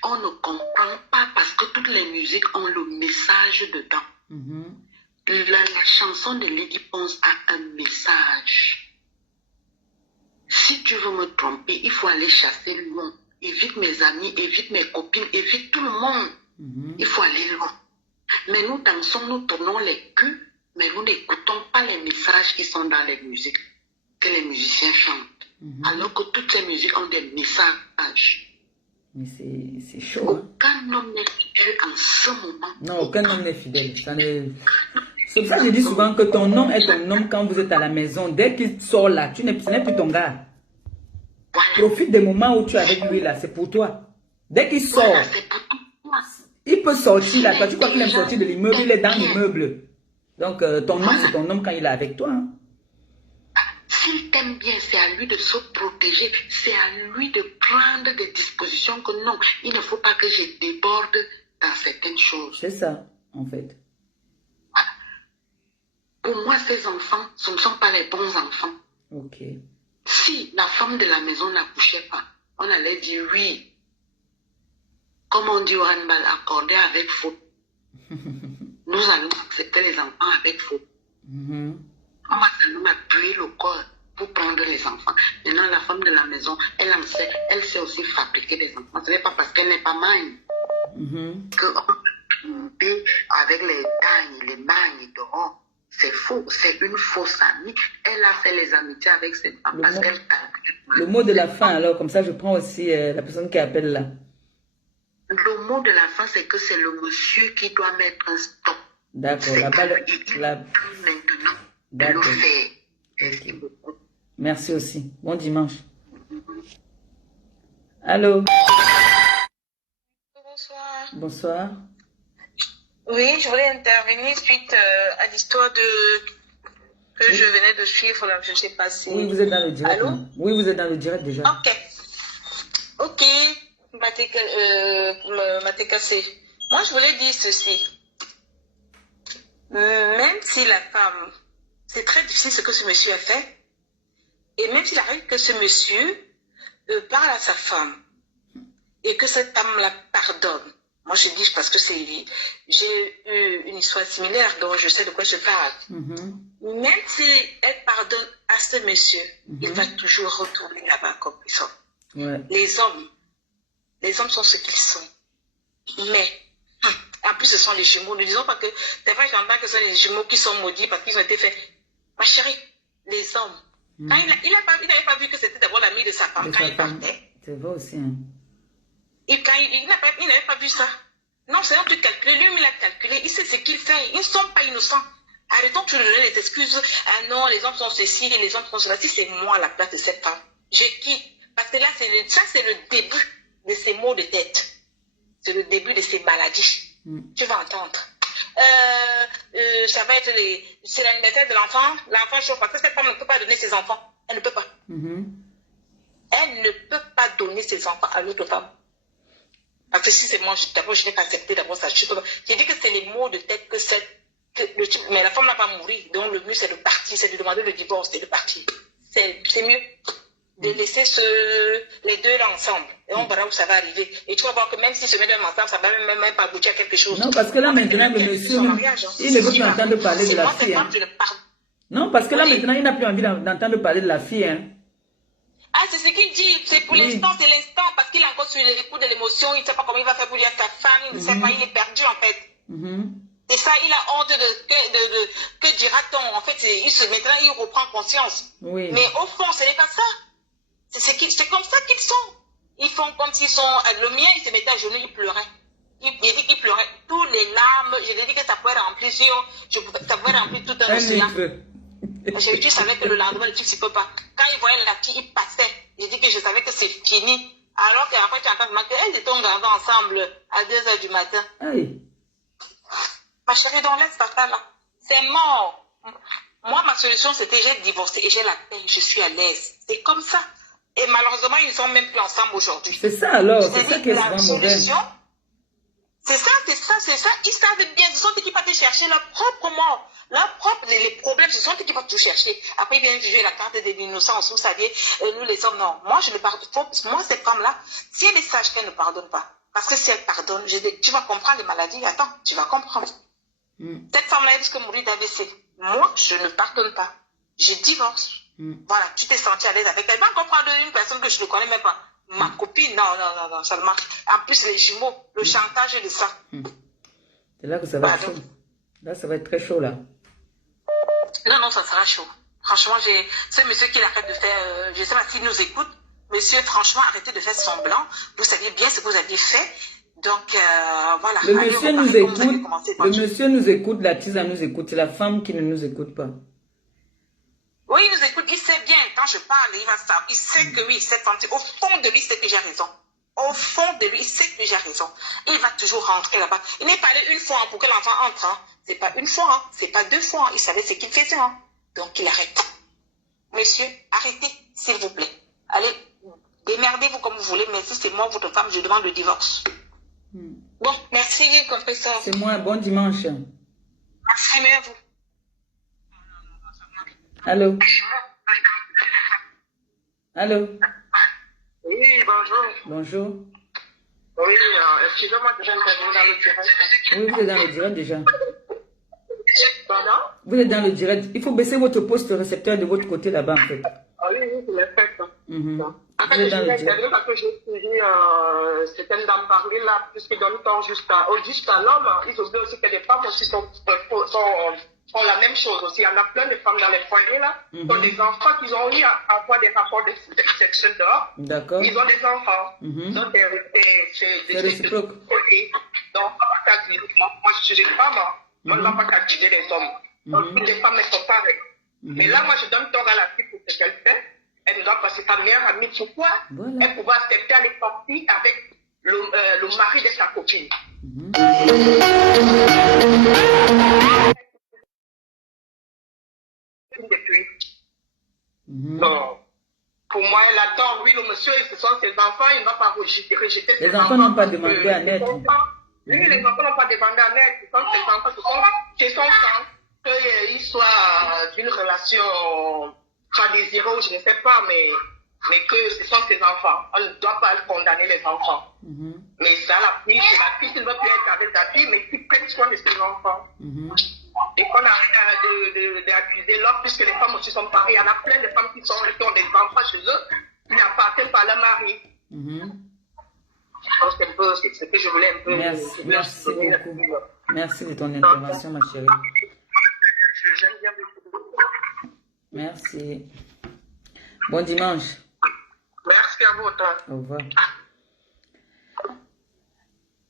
On ne comprend pas parce que toutes les musiques ont le message dedans. La chanson de Lady Ponce a un message. Si tu veux me tromper, il faut aller chasser loin. Évite mes amis, évite mes copines, évite tout le monde. Il faut aller loin. Mais nous dansons, nous tournons les culs, mais nous n'écoutons pas les messages qui sont dans les musiques que les musiciens chantent. Alors que toutes les musiques ont des messages. Mais c'est chaud. Aucun homme n'est fidèle en ce moment. Non, aucun homme n'est fidèle. C'est pour ça que je dis souvent que ton homme est ton homme quand vous êtes à la maison. Dès qu'il sort là, ce n'est plus ton gars. Voilà. Profite des moments où tu es avec lui là, c'est pour toi. Dès qu'il sort, voilà, il peut sortir là. Quand tu crois qu'il aime sortir de l'immeuble, il est dans l'immeuble. Donc ton homme, c'est ton homme quand il est avec toi. Hein. S'il t'aime bien, c'est à lui de se protéger, c'est à lui de prendre des dispositions que non, il ne faut pas que je déborde dans certaines choses. C'est ça, en fait. Voilà. Pour moi, ces enfants, ce ne sont pas les bons enfants. Ok. Si la femme de la maison n'accouchait pas, on allait dire oui. Comme on dit au handball, accordé avec faute. Nous allons accepter les enfants avec faute. On va nous appuyer le corps pour prendre les enfants. Maintenant, la femme de la maison, elle sait aussi fabriquer des enfants. Ce n'est pas parce qu'elle n'est pas magne qu'on peut avec les dagnes, les magnes dehors. C'est faux, c'est une fausse amie. Elle a fait les amitiés avec ses femmes parce qu'elle calcule. Le mot de la fin, alors, comme ça, je prends aussi la personne qui appelle là. Le mot de la fin, c'est que c'est le monsieur qui doit mettre un stop. D'accord, maintenant. D'accord. Okay. Merci aussi. Bon dimanche. Allô? Bonsoir. Bonsoir. Oui, je voulais intervenir suite à l'histoire que je venais de suivre là. Je ne sais pas si... Oui, vous êtes dans le direct. Allô? Oui, vous êtes dans le direct déjà. Ok. Maté cassé. Moi, je voulais dire ceci. Même si la femme... C'est très difficile ce que ce monsieur a fait. Et même s'il arrive que ce monsieur parle à sa femme et que cette femme la pardonne. Moi, je dis parce que j'ai eu une histoire similaire, donc je sais de quoi je parle. Même si elle pardonne à ce monsieur, il va toujours retourner là-bas comme ils sont. Les hommes sont ce qu'ils sont. Mais... en plus, ce sont les jumeaux. Ne disons pas que... C'est vrai, j'entends que ce sont les jumeaux qui sont maudits parce qu'ils ont été faits. Ma chérie, les hommes... Quand il n'avait pas vu que c'était d'abord l'ami de sa femme quand il partait. C'est vrai aussi. Hein. Et quand il n'avait pas vu ça. Non, c'est un truc calculé. Lui, il a calculé. Il sait ce qu'il fait. Ils ne sont pas innocents. Arrêtons toujours de donner les excuses. Ah non, les hommes sont ceci, les hommes sont cela. Si c'est moi à la place de cette femme, je quitte. Parce que là, ça, c'est le début de ces maux de tête. C'est le début de ces maladies. Tu vas entendre. Ça va être c'est l'anniversaire de l'enfant. L'enfant chauffe parce que cette femme ne peut pas donner ses enfants. Elle ne peut pas. Elle ne peut pas donner ses enfants à l'autre femme. Parce que si c'est moi, d'abord, je n'ai pas accepté d'abord ça. J'ai dit que c'est les maux de tête mais la femme n'a pas mouru. Donc le mieux, c'est de partir. C'est de demander le divorce et de partir. C'est mieux. de laisser les deux là ensemble. Et on verra où ça va arriver. Et tu vas voir que même s'ils se mettent même ensemble, ça va même pas aboutir à quelque chose. Non, parce que là, maintenant, le monsieur, il ne veut plus entendre parler de la fille. Hein. Non, parce que là, maintenant, il n'a plus envie d'entendre parler de la fille. Hein. Ah, c'est ce qu'il dit. C'est pour l'instant, c'est l'instant. Parce qu'il est encore sur les coups de l'émotion. Il ne sait pas comment il va faire pour dire à sa femme. Il ne sait pas, il est perdu en fait. Et ça, il a honte que dira-t-on. En fait, maintenant, il reprend conscience. Oui. Mais au fond, ce n'est pas ça. C'est comme ça qu'ils sont. Ils font comme s'ils sont... Le mien, il se mettait à genoux, il pleurait. Il dit qu'il pleurait. Tous les larmes, je lui ai dit que ça pouvait remplir ça pouvait remplir tout un océan. Je savais que le lendemain, le type ne peut pas. Quand il voyait la fille, il passait. J'ai dit que je savais que c'est fini. Alors qu'après, tu entends qu'elles étaient gardées ensemble à 2h du matin. Aïe. Ma chérie, donc laisse papa là. C'est mort. Moi, ma solution, c'était j'ai divorcé et j'ai la paix. Je suis à l'aise. C'est comme ça. Et malheureusement, ils ne sont même plus ensemble aujourd'hui. C'est ça alors, c'est ça qui est vraiment mauvais. C'est ça. Ils savent bien, ce sont eux qui vont te chercher leur propre mort. Les problèmes, ce sont eux qui vont tout chercher. Après, ils viennent jouer la carte de l'innocence. Vous saviez, nous les hommes, non. Moi, je ne pardonne pas. Moi, cette femme-là, si elle est sage, qu'elle ne pardonne pas. Parce que si elle pardonne, tu vas comprendre les maladies. Attends, tu vas comprendre. Cette femme-là, elle risque de mourir d'AVC. Moi, je ne pardonne pas. Je divorce. Voilà, tu t'es senti à l'aise avec elle. Va comprendre une personne que je ne connais même pas. Ma copine, non, ça ne marche. En plus, les jumeaux, le chantage et de ça. C'est là que ça va être chaud. Là, ça va être très chaud, là. Non, ça sera chaud. Franchement, ce monsieur qui arrête de faire... je ne sais pas s'il nous écoute. Monsieur, franchement, arrêtez de faire semblant. Vous saviez bien ce que vous aviez fait. Donc, voilà. Le monsieur nous écoute. Le monsieur nous écoute, la tisane nous écoute. C'est la femme qui ne nous écoute pas. Oui, il nous écoute. Il sait bien. Quand je parle, il va savoir. Il sait que oui, cette femme, au fond de lui, il sait que j'ai raison. Au fond de lui, il sait que j'ai raison. Il va toujours rentrer là-bas. Il n'est pas allé une fois pour que l'enfant entre. Hein. C'est pas une fois, hein. C'est pas 2 fois. Hein. Il savait ce qu'il faisait. Hein. Donc, il arrête. Monsieur, arrêtez, s'il vous plaît. Allez, démerdez-vous comme vous voulez. Mais si c'est moi, votre femme, je demande le divorce. Bon, merci, j'ai compris ça. C'est moi, bon dimanche. Merci, mais à vous. Allô? Allô? Oui, bonjour. Bonjour. Oui, excusez-moi que j'interviens dans le direct. Oui, vous êtes dans le direct déjà. Pardon? Vous êtes dans le direct. Il faut baisser votre poste récepteur de votre côté là-bas, en fait. Ah oui, je l'ai fait. En fait, Vous êtes je dans le l'ai direct. interviewé parce que j'ai suivi certaines dames parler là, puisqu'ils donnent temps juste à l'homme. Ils oublient aussi que les femmes aussi font la même chose aussi. Il y en a plein de femmes dans les foyers là, qui ont des enfants qui ont eu à avoir des rapports sexuels dehors. D'accord. Ils ont des enfants. Donc, c'est réciproque. Donc, on ne va pas captiver. Moi, je suis une femme. On ne va pas captiver les hommes. Donc, toutes les femmes, elles sont pareilles. Mais là, moi, je donne tort à la fille pour ce qu'elle fait. Elle ne doit passer sa meilleure amie. Pourquoi elle pouvait accepter aller sortir avec le mari de sa copine. Non. Pour moi, elle attend. Oui, le monsieur, ce sont ses enfants. Il ne va pas rejeter ses enfants. Les enfants n'ont pas demandé à naître. Oui, les enfants n'ont pas demandé à naître. Ce sont ses enfants. Ce sont sans qu'ils soient d'une relation pas désirée ou je ne sais pas, mais que ce sont ses enfants. On ne doit pas condamner les enfants. Mais ça, la fille qui ne veut plus être avec sa fille, mais qui prenne soin de ses enfants. Et qu'on arrête d'accuser l'homme, puisque les femmes aussi sont pareilles. Il y en a plein de femmes qui ont des enfants chez eux, qui n'appartiennent pas à leur mari. C'est ce que je voulais un peu... Merci beaucoup. Merci de ton intervention, ma chérie. J'aime bien beaucoup. Merci. Bon dimanche. Merci à vous, toi. Au revoir.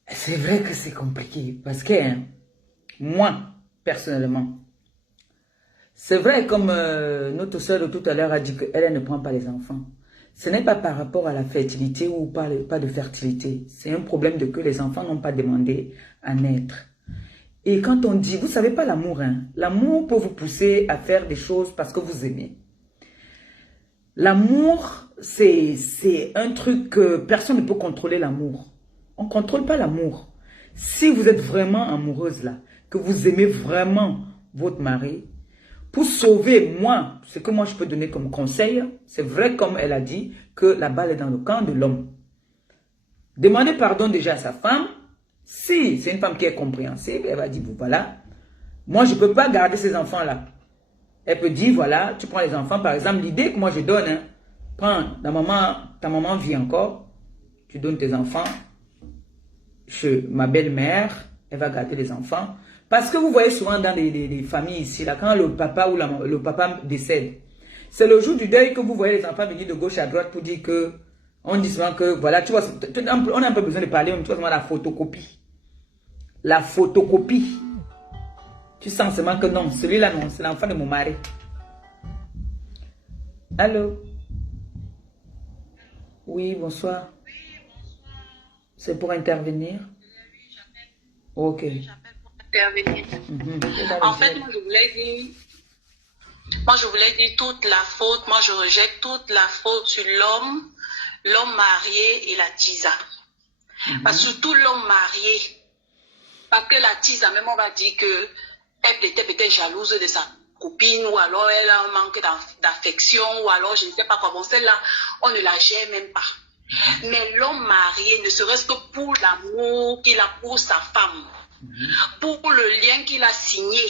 C'est vrai que c'est compliqué parce que moi, personnellement, c'est vrai comme notre soeur de tout à l'heure a dit qu'elle ne prend pas les enfants. Ce n'est pas par rapport à la fertilité ou pas de fertilité. C'est un problème de que les enfants n'ont pas demandé à naître. Et quand on dit, vous ne savez pas l'amour, hein? L'amour peut vous pousser à faire des choses parce que vous aimez. L'amour, c'est un truc que personne ne peut contrôler l'amour. On ne contrôle pas l'amour. Si vous êtes vraiment amoureuse là, que vous aimez vraiment votre mari, Pour sauver, moi, ce que moi je peux donner comme conseil, c'est vrai comme elle a dit, que la balle est dans le camp de l'homme. Demandez pardon déjà à sa femme. Si c'est une femme qui est compréhensible, elle va dire, voilà, moi je ne peux pas garder ces enfants-là. Elle peut dire, voilà, tu prends les enfants, par exemple, l'idée que moi je donne, hein, prends, ta maman vit encore, tu donnes tes enfants chez ma belle-mère, elle va garder les enfants. Parce que vous voyez souvent dans les familles ici, là, quand le papa ou le papa décède, c'est le jour du deuil que vous voyez les enfants venir de gauche à droite pour dire que, on dit souvent que, voilà, tu vois, on a un peu besoin de parler, tu vois souvent la photocopie. La photocopie. Tu sens seulement que non, celui-là non, c'est l'enfant de mon mari. Allô? Oui, bonsoir. C'est pour intervenir? Ok. En fait, moi je voulais dire toute la faute, moi je rejette toute la faute sur l'homme marié et la tisa. Parce que surtout l'homme marié, parce que la tisa, même on va dire que elle était peut-être jalouse de sa copine, ou alors elle a un manque d'affection, ou alors je ne sais pas comment, celle-là, on ne la gère même pas. Mais l'homme marié, ne serait-ce que pour l'amour qu'il a pour sa femme, pour le lien qu'il a signé,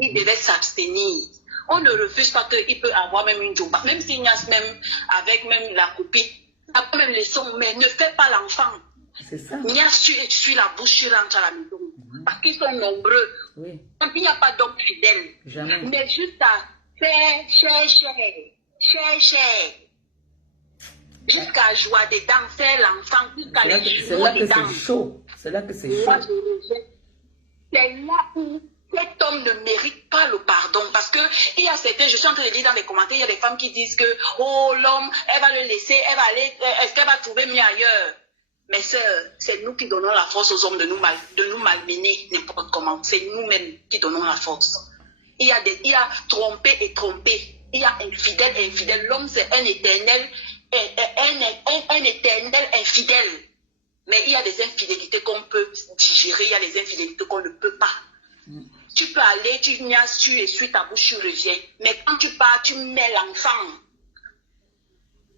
il devait s'abstenir. On ne refuse pas qu'il peut avoir même une joie, même s'il y a même avec même la copine, ça peut même les sons, mais ne fais pas l'enfant. C'est ça. Il y a su la bouche, tu rentres à la maison. Parce qu'ils sont nombreux. Oui. Donc il n'y a pas d'homme fidèle. Jamais. Mais juste à faire cher. Jusqu'à jouer des dents, faire l'enfant, jusqu'à les c'est là que c'est chaud. C'est là que c'est chaud. Moi, je rejette. C'est là où cet homme ne mérite pas le pardon. Parce que il y a certains, je suis en train de lire dans les commentaires, il y a des femmes qui disent que, oh, l'homme, elle va le laisser, elle va aller, est-ce qu'elle va trouver mieux ailleurs? Mais c'est nous qui donnons la force aux hommes de nous malmener n'importe comment. C'est nous-mêmes qui donnons la force. Il y a trompé et trompé. Il y a infidèle et infidèle. L'homme, c'est un éternel infidèle. Mais il y a des infidélités qu'on peut digérer, il y a des infidélités qu'on ne peut pas. Tu peux aller, tu niaises, tu essuies ta bouche, tu reviens. Mais quand tu pars, tu mets l'enfant.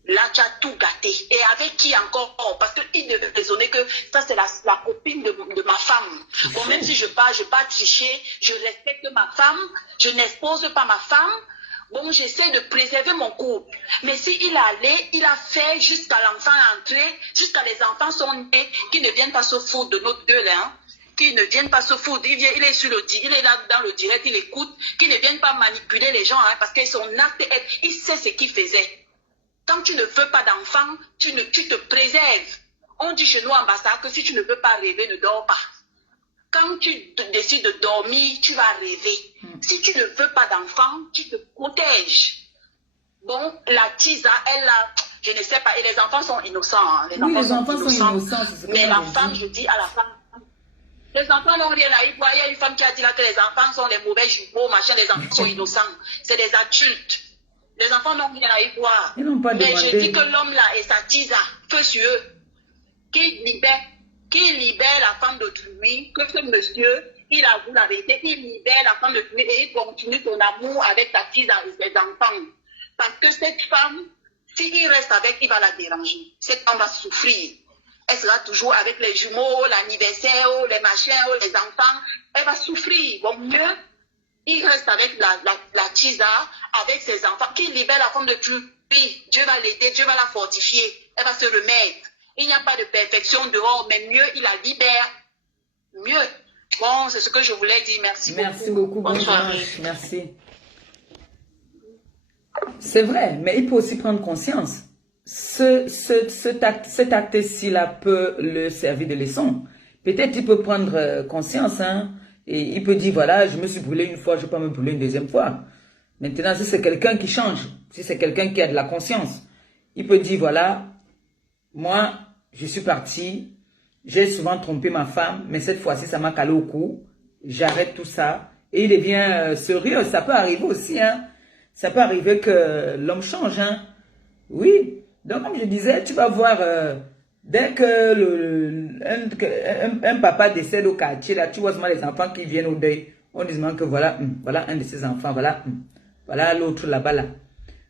Là, tu as tout gâté. Et avec qui encore? Parce qu'il devait raisonner que ça, c'est la copine de ma femme. Bon, même si je pars tricher, je respecte ma femme, je n'expose pas ma femme. Bon, j'essaie de préserver mon couple. Mais s'il allait, il a fait jusqu'à l'enfant entrer, jusqu'à les enfants sont nés, qui ne viennent pas se foutre de notre gueule, hein. Qui ne viennent pas se foutre. Il est là dans le direct, il écoute, qui ne viennent pas manipuler les gens, hein, parce que son acte, il sait ce qu'il faisait. Quand tu ne veux pas d'enfant, tu te préserves. On dit chez nous, ambassade, que si tu ne veux pas rêver, ne dors pas. Quand tu décides de dormir, tu vas rêver. Si tu ne veux pas d'enfant, tu te protèges. Bon, la tisa, elle a, je ne sais pas, et les enfants sont innocents. Hein. Les enfants sont innocents. Mais la femme, je dis à la femme, les enfants n'ont rien à y voir. Il y a une femme qui a dit là que les enfants sont les mauvais jumeaux, machin, les enfants sont innocents. C'est des adultes. Les enfants n'ont rien à y voir. Mais je dis que l'homme là et sa tisa, feu sur eux, qui libère la femme d'autrui, que ce monsieur, il avoue la vérité, il libère la femme d'autrui et il continue son amour avec sa tisa et ses enfants. Parce que cette femme, s'il reste avec, il va la déranger. Cette femme va souffrir. Elle sera toujours avec les jumeaux, l'anniversaire, les machins, les enfants. Elle va souffrir. Bon, mieux, il reste avec la tisa, avec ses enfants, qui libère la femme de Dieu. Puis, Dieu va l'aider, Dieu va la fortifier. Elle va se remettre. Il n'y a pas de perfection dehors, mais mieux, il la libère. Mieux. Bon, c'est ce que je voulais dire. Merci beaucoup. Merci beaucoup. Bonne dimanche. Merci. C'est vrai, mais il peut aussi prendre conscience. Cet acte-ci là peut le servir de leçon. Peut-être il peut prendre conscience, hein, et il peut dire, voilà, je me suis brûlé une fois, je ne vais pas me brûler une deuxième fois. Maintenant, si c'est quelqu'un qui change, si c'est quelqu'un qui a de la conscience, il peut dire, voilà, moi, je suis parti, j'ai souvent trompé ma femme, mais cette fois-ci, ça m'a calé au cou, j'arrête tout ça, et il devient sérieux. Ça peut arriver aussi, hein. Ça peut arriver que l'homme change, hein. Oui. Donc, comme je disais, tu vas voir, dès que un papa décède au quartier, là, tu vois seulement les enfants qui viennent au deuil. On dit que voilà, voilà un de ses enfants, voilà, voilà l'autre là-bas là.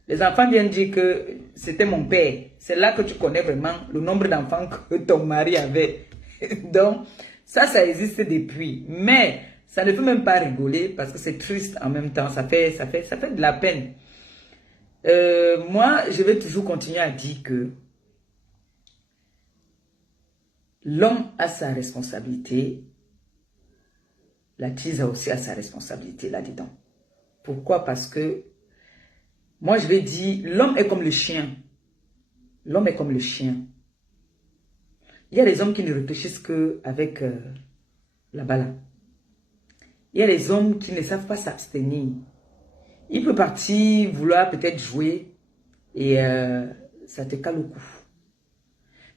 Les enfants viennent dire que c'était mon père. C'est là que tu connais vraiment le nombre d'enfants que ton mari avait. Donc, ça existe depuis. Mais ça ne peut même pas rigoler parce que c'est triste en même temps. Ça fait de la peine. Moi, je vais toujours continuer à dire que l'homme a sa responsabilité. La tise a aussi sa responsabilité là-dedans. Pourquoi? Parce que moi, je vais dire, l'homme est comme le chien. L'homme est comme le chien. Il y a des hommes qui ne réfléchissent qu'avec la balle. Il y a des hommes qui ne savent pas s'abstenir. Il peut partir, vouloir peut-être jouer et ça te cale au cou.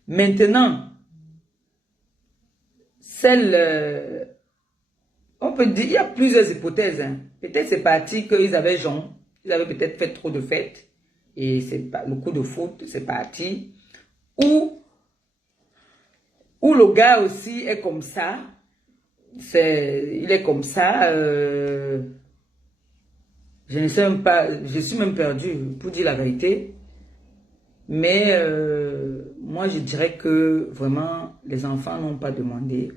Maintenant, on peut dire, il y a plusieurs hypothèses. Hein. Peut-être c'est parti qu'ils avaient genre, ils avaient peut-être fait trop de fêtes et c'est pas le coup de foot, c'est parti. Ou le gars aussi est comme ça. Il est comme ça. Je ne sais même pas, je suis même perdu pour dire la vérité. Mais moi je dirais que vraiment les enfants n'ont pas demandé.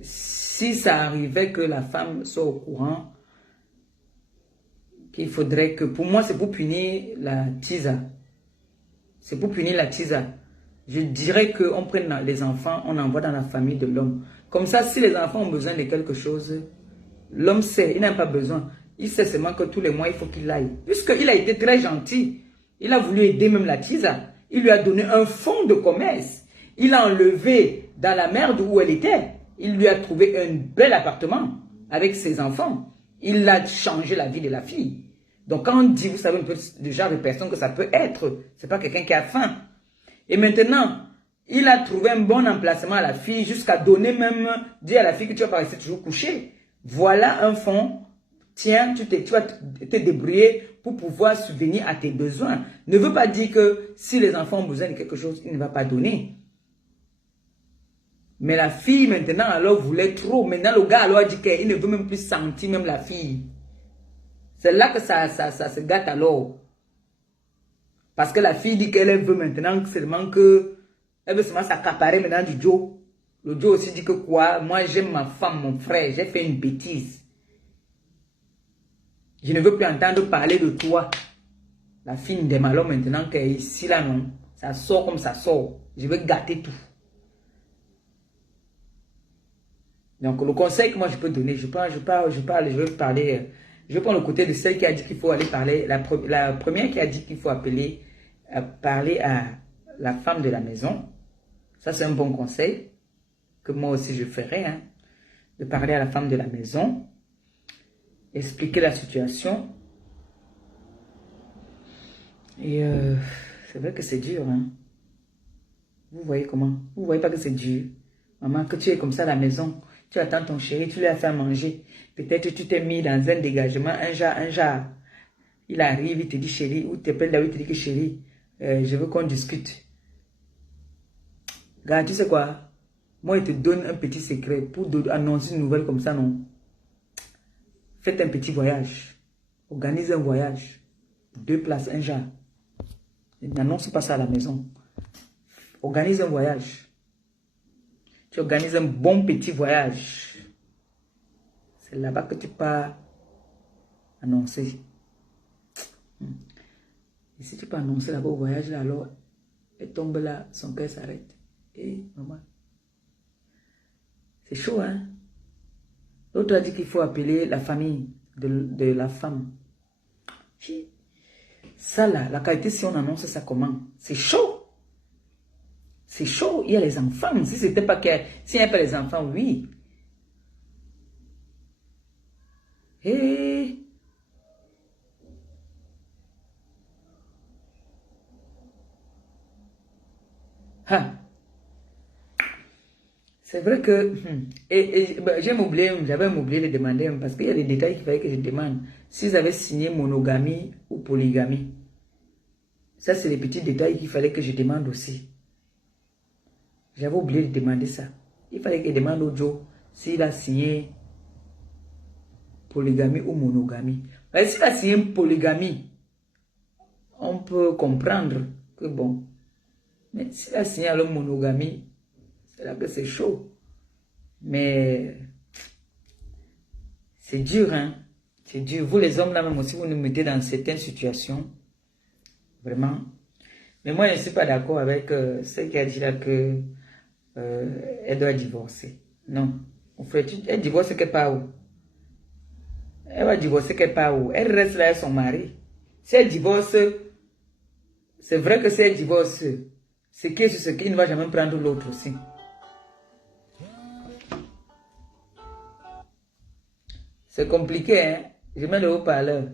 Si ça arrivait que la femme soit au courant, qu'il faudrait que, pour moi c'est pour punir la tisa. C'est pour punir la tisa. Je dirais qu'on prenne les enfants, on envoie dans la famille de l'homme. Comme ça, si les enfants ont besoin de quelque chose, l'homme sait, il n'a pas besoin. Il sait seulement que tous les mois, il faut qu'il aille. Puisqu'il a été très gentil, il a voulu aider même la tisa. Il lui a donné un fonds de commerce. Il l'a enlevé dans la merde où elle était. Il lui a trouvé un bel appartement avec ses enfants. Il a changé la vie de la fille. Donc quand on dit, vous savez un peu le genre de personne que ça peut être, c'est pas quelqu'un qui a faim. Et maintenant, il a trouvé un bon emplacement à la fille jusqu'à donner même, dire à la fille que tu vas pas rester toujours couché. Voilà un fonds. Tiens, tu vas te débrouiller pour pouvoir subvenir à tes besoins. Ne veut pas dire que si les enfants ont besoin de quelque chose, il ne va pas donner. Mais la fille maintenant alors voulait trop. Maintenant le gars alors a dit qu'il ne veut même plus sentir même la fille. C'est là que ça se gâte alors. Parce que la fille dit qu'elle veut maintenant seulement que elle veut seulement s'accaparer maintenant du Joe. Le Joe aussi dit que quoi? Moi j'aime ma femme, mon frère, j'ai fait une bêtise. Je ne veux plus entendre parler de toi. La fille de Malo maintenant qu'elle est ici là non. Ça sort comme ça sort. Je vais gâter tout. Donc le conseil que moi je peux donner, je vais parler. Je prends le côté de celle qui a dit qu'il faut aller parler. La première qui a dit qu'il faut parler à la femme de la maison. Ça c'est un bon conseil que moi aussi je ferai. Hein, de parler à la femme de la maison. Expliquer la situation. Et c'est vrai que c'est dur. Hein. Vous voyez comment? Vous voyez pas que c'est dur? Maman, que tu es comme ça à la maison. Tu attends ton chéri, tu lui as fait à manger. Peut-être tu t'es mis dans un dégagement, un genre. Il arrive, il te dit chéri, ou tu t'appelles là, il te dit que chéri, je veux qu'on discute. Regarde, tu sais quoi? Moi, il te donne un petit secret pour annoncer une nouvelle comme ça, non? Faites un petit voyage. Organisez un voyage. 2 places, un genre. N'annonce pas ça à la maison. Organise un voyage. Tu organises un bon petit voyage. C'est là-bas que tu pars annoncer. Et si tu peux annoncer là-bas au voyage, là, alors, elle tombe là, son cœur s'arrête. Et maman, c'est chaud, hein? L'autre a dit qu'il faut appeler la famille de la femme. Ça là, la qualité, si on annonce ça comment? C'est chaud. C'est chaud, il y a les enfants. Si c'était pas s'il n'y a pas les enfants, oui. Hey. Ha. C'est vrai que j'avais oublié de demander parce qu'il y a des détails qu'il fallait que je demande. S'ils avaient signé monogamie ou polygamie. Ça, c'est les petits détails qu'il fallait que je demande aussi. J'avais oublié de demander ça. Il fallait qu'il demande au Joe s'il a signé polygamie ou monogamie. Mais si là, c'est une polygamie, on peut comprendre que bon. Mais si là, c'est une monogamie, c'est là que c'est chaud. Mais c'est dur, hein. C'est dur. Vous, les hommes, là, même aussi, vous nous mettez dans certaines situations. Vraiment. Mais moi, je ne suis pas d'accord avec ce qui a dit là que elle doit divorcer. Non. En fait, elle divorce quelque part où? Elle va divorcer quelque part où? Elle reste là avec son mari. Si elle divorce, c'est vrai que si elle divorce, c'est qui sur ce qui ne va jamais prendre l'autre aussi. C'est compliqué, hein? Je mets le haut-parleur.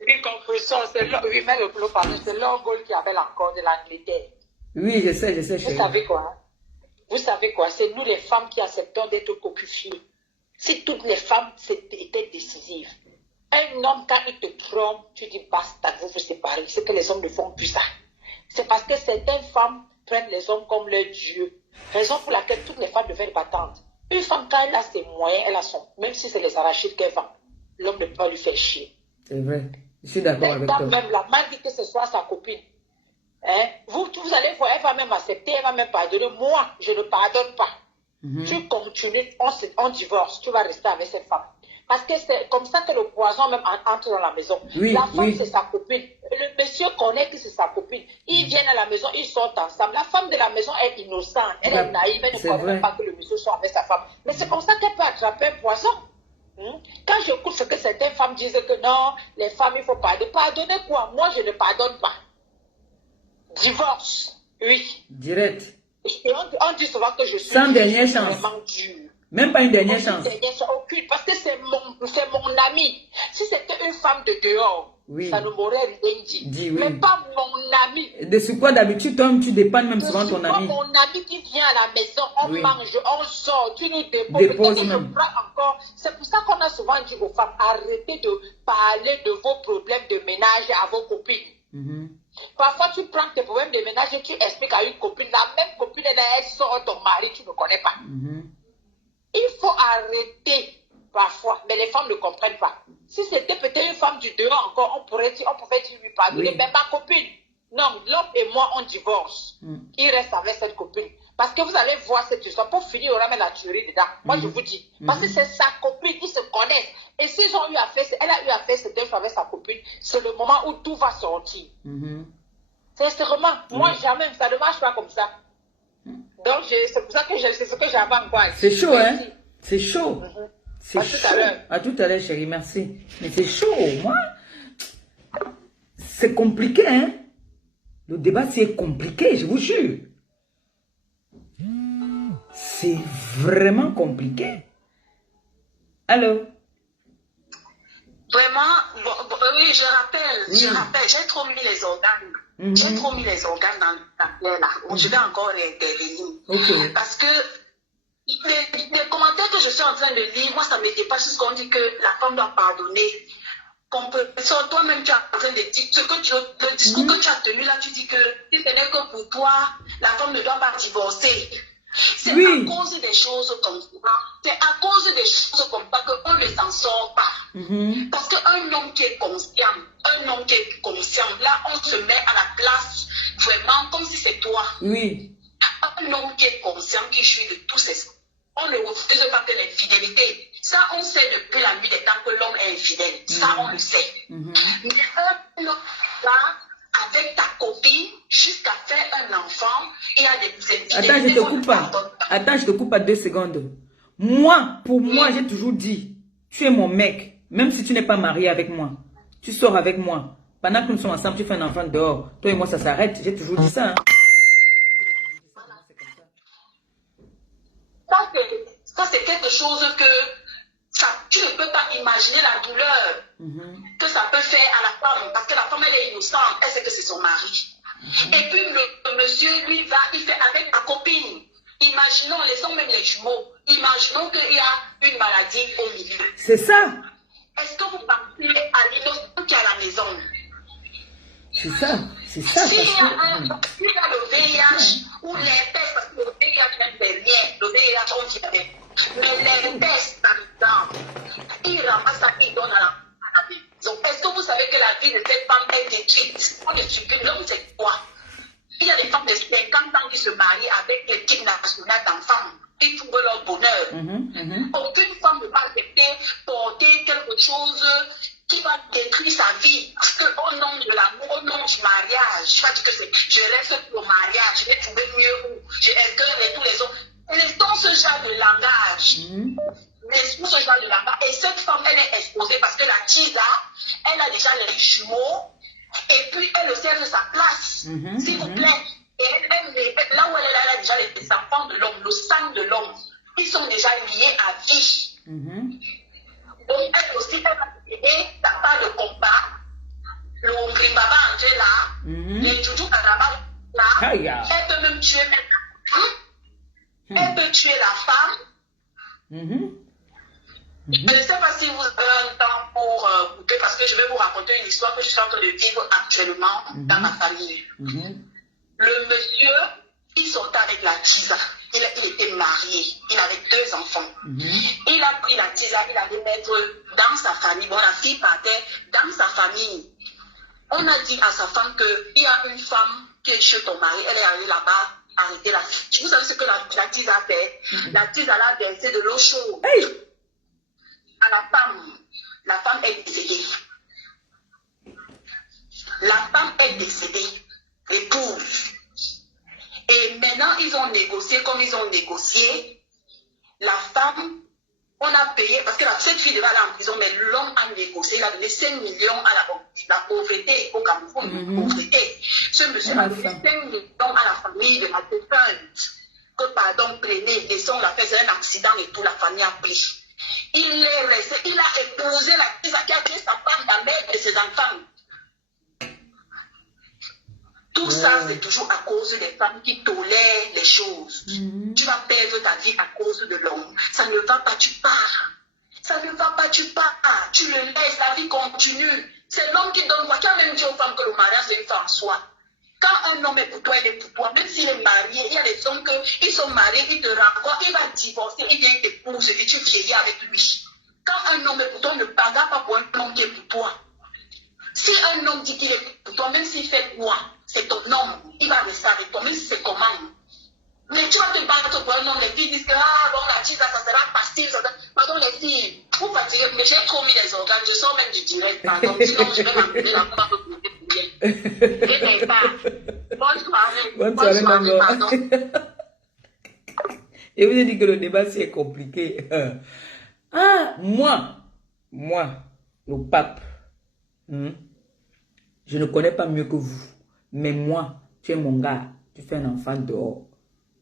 Une conclusion, c'est l'orgueil qui avait l'accord de l'Angleterre. Oui, je sais, chérie. Vous savez quoi? Vous savez quoi? C'est nous les femmes qui acceptons d'être cocufiées. Si toutes les femmes étaient décisives, un homme, quand il te trompe, tu dis basta, vous vous séparez. C'est que les hommes ne font plus ça. C'est parce que certaines femmes prennent les hommes comme leur dieu. Raison pour laquelle toutes les femmes deviennent battantes. Une femme, quand elle a ses moyens, elle a son. Même si c'est les arachides qu'elle vend, l'homme ne peut pas lui faire chier. C'est vrai. Je suis d'accord avec toi. Même la malgré que ce soit sa copine. Hein? Vous allez voir, elle va même accepter, elle va même pardonner. Moi, je ne pardonne pas. Tu continues, on divorce, tu vas rester avec cette femme. Parce que c'est comme ça que le poison même entre dans la maison. Oui, la femme, c'est sa copine. Le monsieur connaît que c'est sa copine. Ils viennent à la maison, ils sortent ensemble. La femme de la maison est innocente. Elle est naïve, elle ne croit même pas que le monsieur soit avec sa femme. Mais c'est comme ça qu'elle peut attraper un poison. Quand j'écoute ce que certaines femmes disent que non, les femmes, il faut pardonner. Pardonner quoi? Moi, je ne pardonne pas. Divorce, oui. Direct. Et on dit souvent que je suis sans dernière chance. Vraiment dur. Même pas une dernière chance. Aucune, parce que c'est mon ami. Si c'était une femme de dehors, ça ne m'aurait rien dit. Oui. Mais pas mon ami. De ce quoi d'habitude, toi, tu dépends même souvent de ton ami. Mon ami qui vient à la maison, on mange, on sort, tu nous déposes même. Encore. C'est pour ça qu'on a souvent dit aux femmes, arrêtez de parler de vos problèmes de ménage à vos copines. Parfois, tu prends tes problèmes de ménage et tu expliques à une copine, la même copine, elle sort ton mari, tu ne connais pas. Il faut arrêter parfois, mais les femmes ne comprennent pas. Si c'était peut-être une femme du dehors encore, on pouvait dire lui pardonner, mais ma copine, non, l'homme et moi, on divorce. Il reste avec cette copine. Parce que vous allez voir cette histoire, pour finir, il y aura même la tuerie dedans. Moi, je vous dis, parce que c'est sa copine, ils se connaissent. Et s'ils ont eu à faire, elle a eu à faire cette avec sa copine, c'est le moment où tout va sortir. Sincèrement, moi, jamais, ça ne marche pas comme ça. Donc, c'est pour ça que c'est ce que j'avais encore. C'est chaud, hein? C'est chaud. C'est chaud. Tout à l'heure. À tout à l'heure, chérie, merci. Mais c'est chaud, moi. C'est compliqué, hein? Le débat, c'est compliqué, je vous jure. C'est vraiment compliqué. Allô? Vraiment, oui, je rappelle, j'ai trop mis les organes. J'ai trop mis les organes dans la plaie là. Je vais encore intervenir. Parce que les commentaires que je suis en train de lire, moi ça ne me dépasse jusqu'on dit que la femme doit pardonner. Toi-même tu es en train de dire, le discours que tu as tenu là, tu dis que si ce n'est que pour toi, la femme ne doit pas divorcer. C'est à cause des choses comme ça. C'est à cause des choses comme ça qu'on ne s'en sort pas. Parce qu'un homme qui est conscient, là, on se met à la place vraiment comme si c'est toi. Un homme qui est conscient, qui jouit de tous ces... On ne refuse pas que l'infidélité. Ça, on sait depuis la nuit des temps que l'homme est infidèle. Ça, on le sait. Mais un homme là, avec ta copine, jusqu'à faire un enfant, il y a des infidélités. Attends, je te coupe pas. Attends, je te coupe pas 2 secondes. Moi, pour moi, j'ai toujours dit, tu es mon mec, même si tu n'es pas marié avec moi. Tu sors avec moi. Pendant que nous sommes ensemble, tu fais un enfant dehors. Toi et moi, ça s'arrête. J'ai toujours dit ça. Hein. Ça, c'est quelque chose que tu ne peux pas imaginer la douleur que ça peut faire à la femme. Parce que la femme, elle est innocente. Elle sait que c'est son mari. Et puis, le monsieur, lui, il fait avec ma copine. Imaginons, laissons même les jumeaux. Imaginons qu'il y a une maladie au milieu. C'est ça. Est-ce que vous pensez à l'innocent qui est à la maison? C'est ça. C'est ça. S'il y a le VIH ou l'herpès, parce que le VIH même c'est rien. Le VIH, on dit avec. Mais l'herpès, Il ramasse ça, il donne à la maison. Est-ce que vous savez que la vie de cette femme est détruite? On est stupide. L'homme, c'est quoi? Il y a des femmes de 50 ans qui se marient avec l'équipe nationale d'enfants. Ils trouvent leur bonheur. Aucune femme ne va accepter porter quelque chose qui va détruire sa vie. Parce qu'au nom de l'amour, au nom du mariage, je vais dire que je reste pour le mariage, je vais trouver mieux où. Je escale tous les autres. Laissons ce genre de langage. Laissons ce genre de langage. Et cette femme, elle est exposée parce que la Tisa, elle a déjà les jumeaux. Et puis, elle observe sa place, s'il vous plaît. Et là où elle a déjà les enfants de l'homme, le sang de l'homme, ils sont déjà liés à vie. Donc, elle aussi, elle va aider sa part de combat. Le Grimbaba André là, les Doudou Karaba là, elle peut même tuer elle peut tuer la femme. Je ne sais pas si vous avez un temps pour goûter, parce que je vais vous raconter une histoire que je suis en train de vivre actuellement dans ma famille. Le monsieur, il sortait avec la Tisa. Il était marié. Il avait 2 enfants. Il a pris la Tisa, il allait mettre dans sa famille. Bon, la fille partait dans sa famille. On a dit à sa femme qu'il y a une femme qui est chez ton mari. Elle est allée là-bas arrêter la fille. Vous savez ce que la Tisa a fait? La Tisa a versé de l'eau chaude. À la femme. La femme est décédée. La femme est décédée. L'épouse. Et maintenant, ils ont négocié comme ils ont négocié. La femme, on a payé, parce que cette fille devait aller en prison, mais l'homme a négocié. Il a donné 5 millions à la pauvreté au Cameroun. Pauvreté. Ce monsieur a donné 5 millions à la famille de la défunte. Que pardon, prenez, laissons la faire, c'est un accident et tout, la famille a pris. Il est resté, il a épousé la fille qui a tué sa femme, la mère de ses enfants. Tout ça, c'est toujours à cause des femmes qui tolèrent les choses. Tu vas perdre ta vie à cause de l'homme. Ça ne va pas, tu pars. Ça ne va pas, tu pars. Tu le laisses, la vie continue. C'est l'homme qui donne quoi. Tu as même dit aux femmes que le mariage, c'est une fin en soi. Quand un homme est pour toi, il est pour toi. Même s'il est marié, il y a des hommes qui sont mariés, ils te rencontrent, il va divorcer, il vient t'épouser et tu vieillis avec lui. Quand un homme est pour toi, ne bagarre pas pour un homme qui est pour toi. Si un homme dit qu'il est pour toi, même s'il fait quoi, c'est ton homme, il va rester avec toi, même si c'est comment. Mais tu vas te battre pour un homme, les filles disent que bon, la Tisa, ça sera facile. Pardon, les filles, vous fatiguez, mais j'ai trop mis les organes, je sors même du direct, pardon, sinon je vais m'appeler la coupe pour et pas. Bonne soirée. Bonne soirée, maman. Pardon. Et vous avez dit que le débat, c'est compliqué. Moi, le pape, je ne connais pas mieux que vous. Mais moi, tu es mon gars, tu fais un enfant dehors.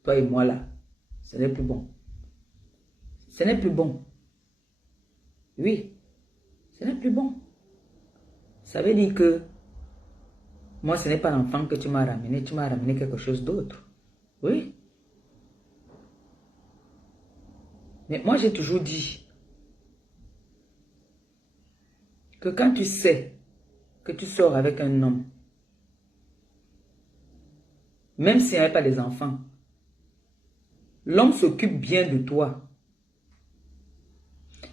Toi et moi là, ce n'est plus bon. Ce n'est plus bon. Oui, ce n'est plus bon. Ça veut dire que moi, ce n'est pas l'enfant que tu m'as ramené quelque chose d'autre. Oui. Mais moi, j'ai toujours dit que quand tu sais que tu sors avec un homme, même s'il n'y a pas des enfants, l'homme s'occupe bien de toi.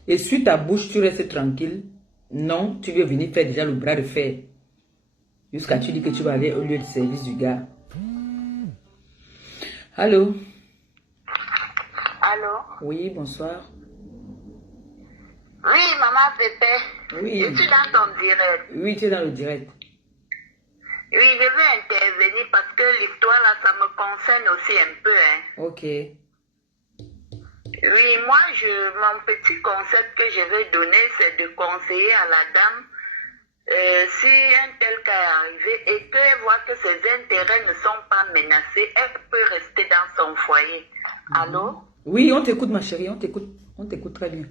Et sur ta bouche, tu restes tranquille. Non, tu veux venir faire déjà le bras de fer. Jusqu'à tu dis que tu vas aller au lieu de service du gars. Allô? Allô? Oui, bonsoir. Oui, maman Pépé. Oui. Je suis dans ton direct. Oui, tu es dans le direct. Oui, je vais intervenir parce que l'histoire là, ça me concerne aussi un peu. Hein. Ok. Oui, moi, mon petit concept que je vais donner, c'est de conseiller à la dame, si un tel cas est arrivé et qu'elle voit que ses intérêts ne sont pas menacés, elle peut rester dans son foyer. Allô? Oui, on t'écoute, ma chérie, on t'écoute. On t'écoute très bien.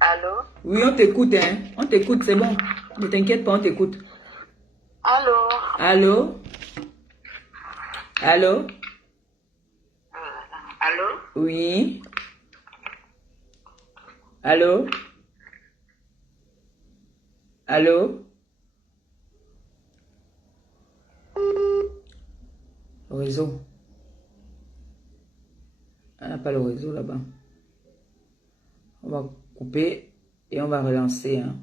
Allô? Oui, on t'écoute, hein. On t'écoute, c'est bon. Ne t'inquiète pas, on t'écoute. Allô? Allô? Allô? Allô? Oui. Allô? Allô? Le réseau. On n'a pas le réseau là-bas. On va couper et on va relancer. Hein.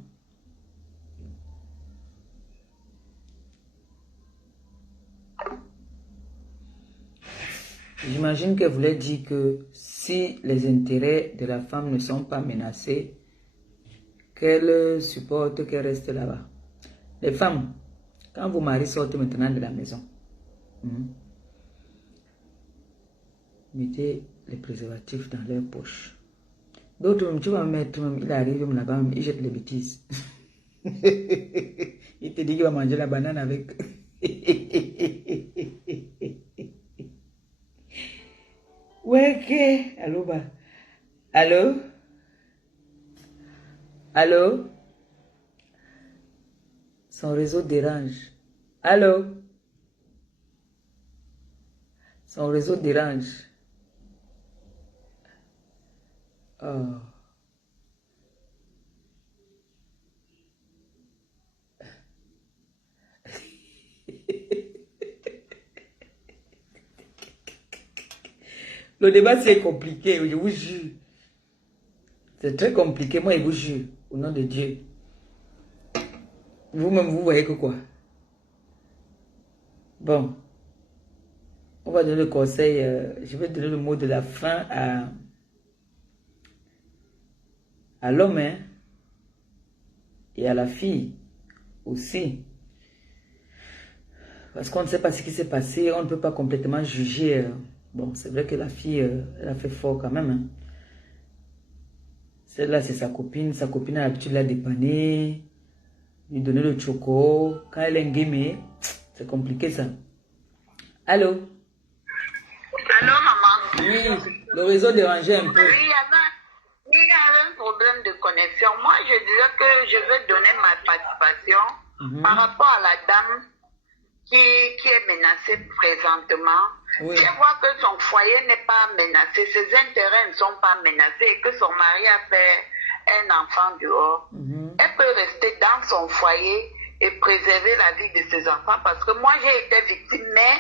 J'imagine qu'elle voulait dire que si les intérêts de la femme ne sont pas menacés, qu'elle supporte qu'elle reste là-bas. Les femmes, quand vos maris sortent maintenant de la maison, mettez les préservatifs dans leur poche. D'autres, tu vas mettre, il arrive là-bas, il jette les bêtises. Il te dit qu'il va manger la banane avec. Ouais, ok. Allô, bah. Allô? Allô? Son réseau dérange. Allô? Son réseau dérange. Oh. Le débat, c'est compliqué, je vous jure. C'est très compliqué, moi, je vous jure, au nom de Dieu. Vous-même, vous voyez que quoi? Bon. On va donner le conseil, je vais donner le mot de la fin à l'homme, hein, et à la fille aussi. Parce qu'on ne sait pas ce qui s'est passé, on ne peut pas complètement juger. Bon, c'est vrai que la fille, elle a fait fort quand même. Hein. Celle-là, c'est sa copine a l'habitude de la dépanner, lui donner le choco. Quand elle est gamée, c'est compliqué ça. Allô? Allô, maman? Oui, le réseau dérangeait un peu. Oui, il y avait un problème de connexion. Moi, je disais que je vais donner ma participation par rapport à la dame qui est menacée présentement. Oui. Je vois que son foyer n'est pas menacé, ses intérêts ne sont pas menacés et que son mari a fait un enfant dehors. Elle peut rester dans son foyer et préserver la vie de ses enfants parce que moi j'ai été victime, mais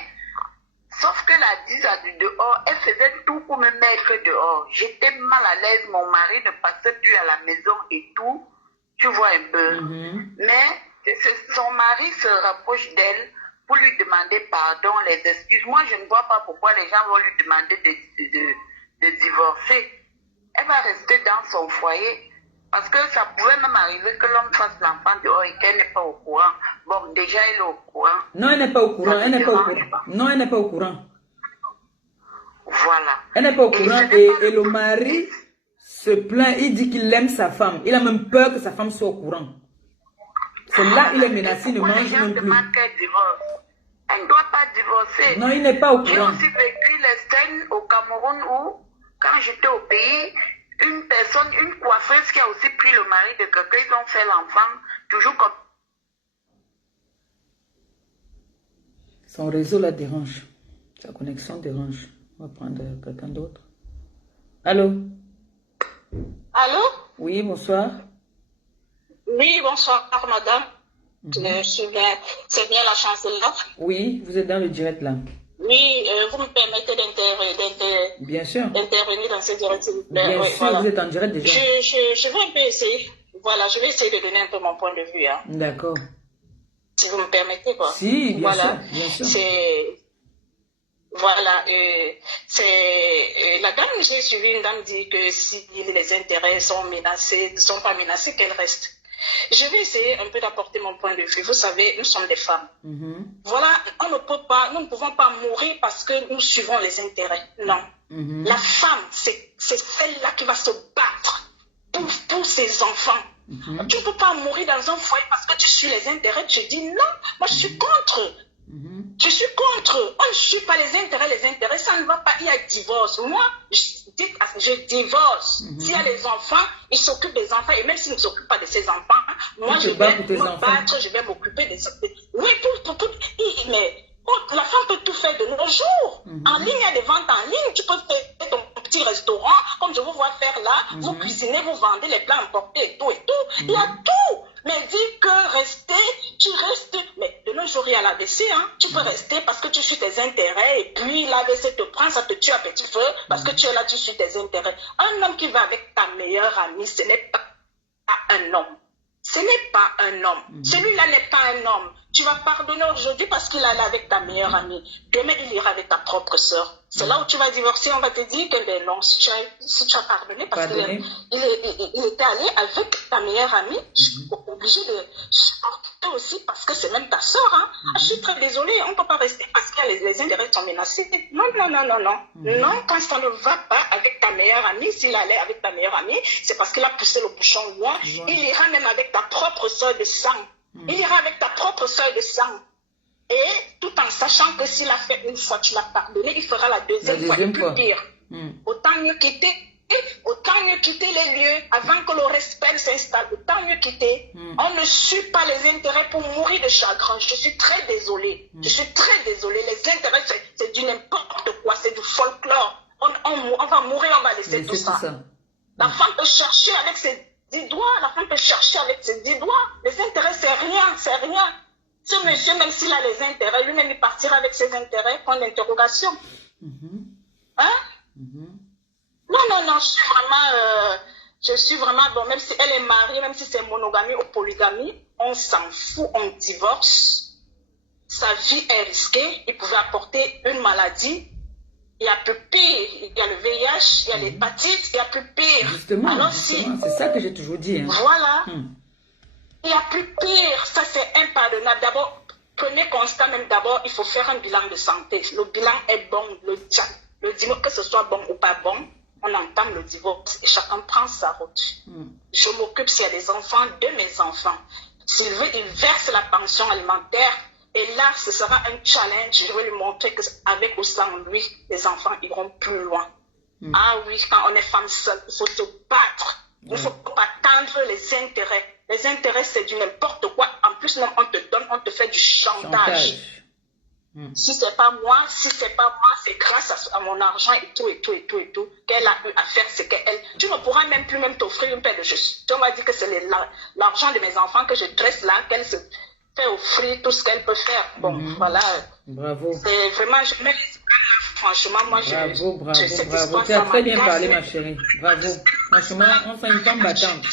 sauf que la 10 du dehors, elle faisait tout pour me mettre dehors. J'étais mal à l'aise, mon mari ne passait plus à la maison et tout, tu vois un peu. Mais son mari se rapproche d'elle pour lui demander pardon, les excuses. Moi, je ne vois pas pourquoi les gens vont lui demander de divorcer. Elle va rester dans son foyer. Parce que ça pouvait même arriver que l'homme fasse l'enfant dehors et qu'elle n'est pas au courant. Bon, déjà, elle est au courant. Non, elle n'est pas au courant. Elle n'est pas au courant. Non, elle n'est pas au courant. Voilà. Elle n'est pas au courant. Et le mari se plaint. Il dit qu'il aime sa femme. Il a même peur que sa femme soit au courant. C'est là il est menacé, il ne mange même plus. Elle ne doit pas divorcer. Non, il n'est pas au courant. J'ai aussi vécu les scènes au Cameroun où, quand j'étais au pays, une personne, une coiffeuse qui a aussi pris le mari de quelqu'un, ils ont fait l'enfant, toujours comme... Son réseau la dérange. Sa connexion dérange. On va prendre quelqu'un d'autre. Allô? Allô? Oui, bonsoir. Oui, bonsoir, madame. C'est bien la chancelière. Oui, vous êtes dans le direct là. Oui, vous me permettez d'intervenir dans ce direct, s'il vous plaît. Bien oui, sûr, voilà. Vous êtes en direct déjà. Je vais un peu essayer. Voilà, je vais essayer de donner un peu mon point de vue. Hein. D'accord. Si vous me permettez, quoi. Si, bien voilà. sûr, bien sûr. Voilà, la dame, j'ai suivi une dame dit que si les intérêts sont menacés, ne sont pas menacés, qu'elle reste. Je vais essayer un peu d'apporter mon point de vue. Vous savez, nous sommes des femmes. Voilà, nous ne pouvons pas mourir parce que nous suivons les intérêts. Non. La femme, c'est celle-là qui va se battre pour ses enfants. Tu ne peux pas mourir dans un foyer parce que tu suis les intérêts. Tu dis non, moi je suis contre. Je suis contre. On ne suit pas les intérêts, ça ne va pas. Il y a divorce. Moi, je divorce. S'il y a les enfants, ils s'occupent des enfants. Et même s'ils ne s'occupent pas de ces enfants, moi, je vais me battre, je vais m'occuper des enfants. Oui, mais la femme peut tout faire de nos jours. En ligne, il y a des ventes en ligne. Tu peux faire ton petit restaurant, comme je vous vois faire là. Vous cuisinez, vous vendez les plats emportés et tout et tout. Il y a tout. Mais dis que rester, tu restes. Mais de nos jours, il y a l'AVC, hein. Tu peux rester parce que tu suis tes intérêts. Et puis l'AVC te prend, ça te tue à petit feu parce que tu es là, tu suis tes intérêts. Un homme qui va avec ta meilleure amie, ce n'est pas un homme. Ce n'est pas un homme. Celui-là n'est pas un homme. Tu vas pardonner aujourd'hui parce qu'il allait avec ta meilleure amie. Demain, il ira avec ta propre sœur. C'est là où tu vas divorcer. On va te dire que ben non, si tu as pardonné parce qu'il était allé avec ta meilleure amie, je suis obligée de supporter aussi parce que c'est même ta sœur. Hein. Je suis très désolée. On ne peut pas rester parce que les intérêts sont menacés. Non, non, non, non, non. Non, quand ça ne va pas avec ta meilleure amie, s'il allait avec ta meilleure amie, c'est parce qu'il a poussé le bouchon loin. Il ira même avec ta propre sœur de sang. Il ira avec ta propre sœur de sang. Et tout en sachant que s'il a fait une fois, tu l'as pardonné, il fera la deuxième fois et plus pire. Autant mieux quitter les lieux avant que le respect s'installe. Autant mieux quitter. On ne suit pas les intérêts pour mourir de chagrin. Je suis très désolée. Je suis très désolée. Les intérêts, c'est du n'importe quoi. C'est du folklore. On va mourir, on va laisser tout ça. La femme peut chercher avec ses 10 doigts, la femme peut chercher avec ses 10 doigts. Les intérêts, c'est rien, c'est rien. Ce monsieur, même s'il a les intérêts, lui-même, il partira avec ses intérêts, point d'interrogation. Hein? Non, non, non, je suis vraiment, bon, même si elle est mariée, même si c'est monogamie ou polygamie, on s'en fout, on divorce. Sa vie est risquée, il pouvait apporter une maladie. Il y a plus pire, il y a le VIH, il y a l'hépatite, il y a plus pire. Justement, c'est ça que j'ai toujours dit. Hein. Voilà. Il y a plus pire, ça c'est impardonnable. D'abord, premier constat même, d'abord, il faut faire un bilan de santé. Le bilan est bon, le divorce, que ce soit bon ou pas bon, on entame le divorce et chacun prend sa route. Je m'occupe s'il y a des enfants, de mes enfants. S'il veut, il verse la pension alimentaire. Et là, ce sera un challenge. Je vais lui montrer qu'avec ou sans lui, les enfants iront plus loin. Ah oui, quand on est femme seule, il faut se battre. Il ne faut pas tendre les intérêts. Les intérêts, c'est du n'importe quoi. En plus, même, on te donne, on te fait du chantage. Si c'est pas moi, c'est grâce à mon argent et tout qu'elle a eu à faire, c'est qu'elle. Tu ne pourras même plus t'offrir une paire de chaussures. On va dire que c'est l'argent de mes enfants que je dresse là, qu'elle se fait offrir tout ce qu'elle peut faire. Bon, voilà. Bravo. C'est vraiment, franchement, moi, bravo. Tu as très bien parlé, ma chérie. Bravo. Franchement, on fait une femme battante.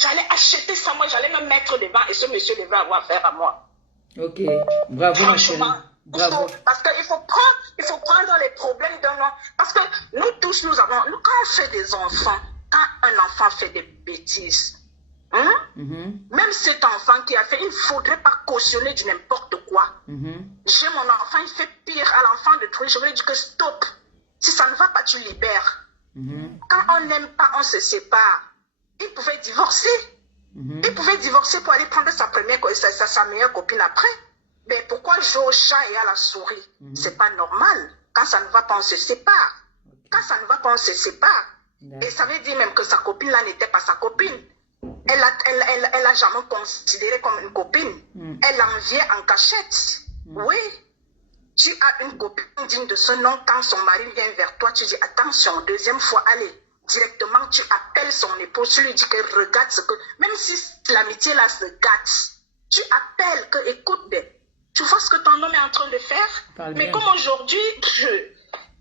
J'allais acheter ça, moi, j'allais me mettre devant et ce monsieur devait avoir affaire à moi. Ok. Bravo, ma chérie. Bravo. Parce qu'il faut prendre les problèmes d'un an. Parce que nous tous, quand on fait des enfants, quand un enfant fait des bêtises, même cet enfant qui a fait, il ne faudrait pas cautionner du n'importe quoi. J'ai mon enfant, il fait pire à l'enfant de truc. Je vais lui dire que stop. Si ça ne va pas, tu libères. Quand on n'aime pas, on se sépare. Il pouvait divorcer. Il pouvait divorcer pour aller prendre sa meilleure copine après. Mais pourquoi jouer au chat et à la souris? C'est pas normal. Quand ça ne va pas, on se sépare. Quand ça ne va pas, on se sépare. Et ça veut dire même que sa copine là n'était pas sa copine. Elle a jamais considéré comme une copine. Elle l'enviait en cachette. Oui. Tu as une copine digne de ce nom. Quand son mari vient vers toi, tu dis attention, deuxième fois, allez. Directement, tu appelles son épouse, tu lui dis que regarde ce que... Même si l'amitié là se gâte, tu appelles que écoute, tu vois ce que ton homme est en train de faire. Mais comme aujourd'hui,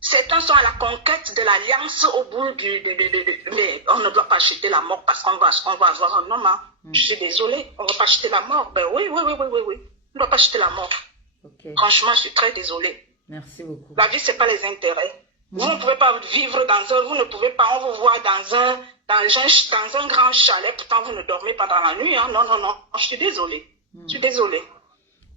certains sont à la conquête de l'alliance au bout mais on ne doit pas acheter la mort parce qu'on va avoir un homme. Hein. Je suis désolée, on ne va pas acheter la mort. Ben oui. On ne doit pas acheter la mort. Franchement, je suis très désolée. Merci beaucoup. La vie, ce n'est pas les intérêts. Vous ne pouvez pas vivre vous ne pouvez pas, on vous voit dans un grand chalet, pourtant vous ne dormez pas dans la nuit. Hein. Non, je suis désolée.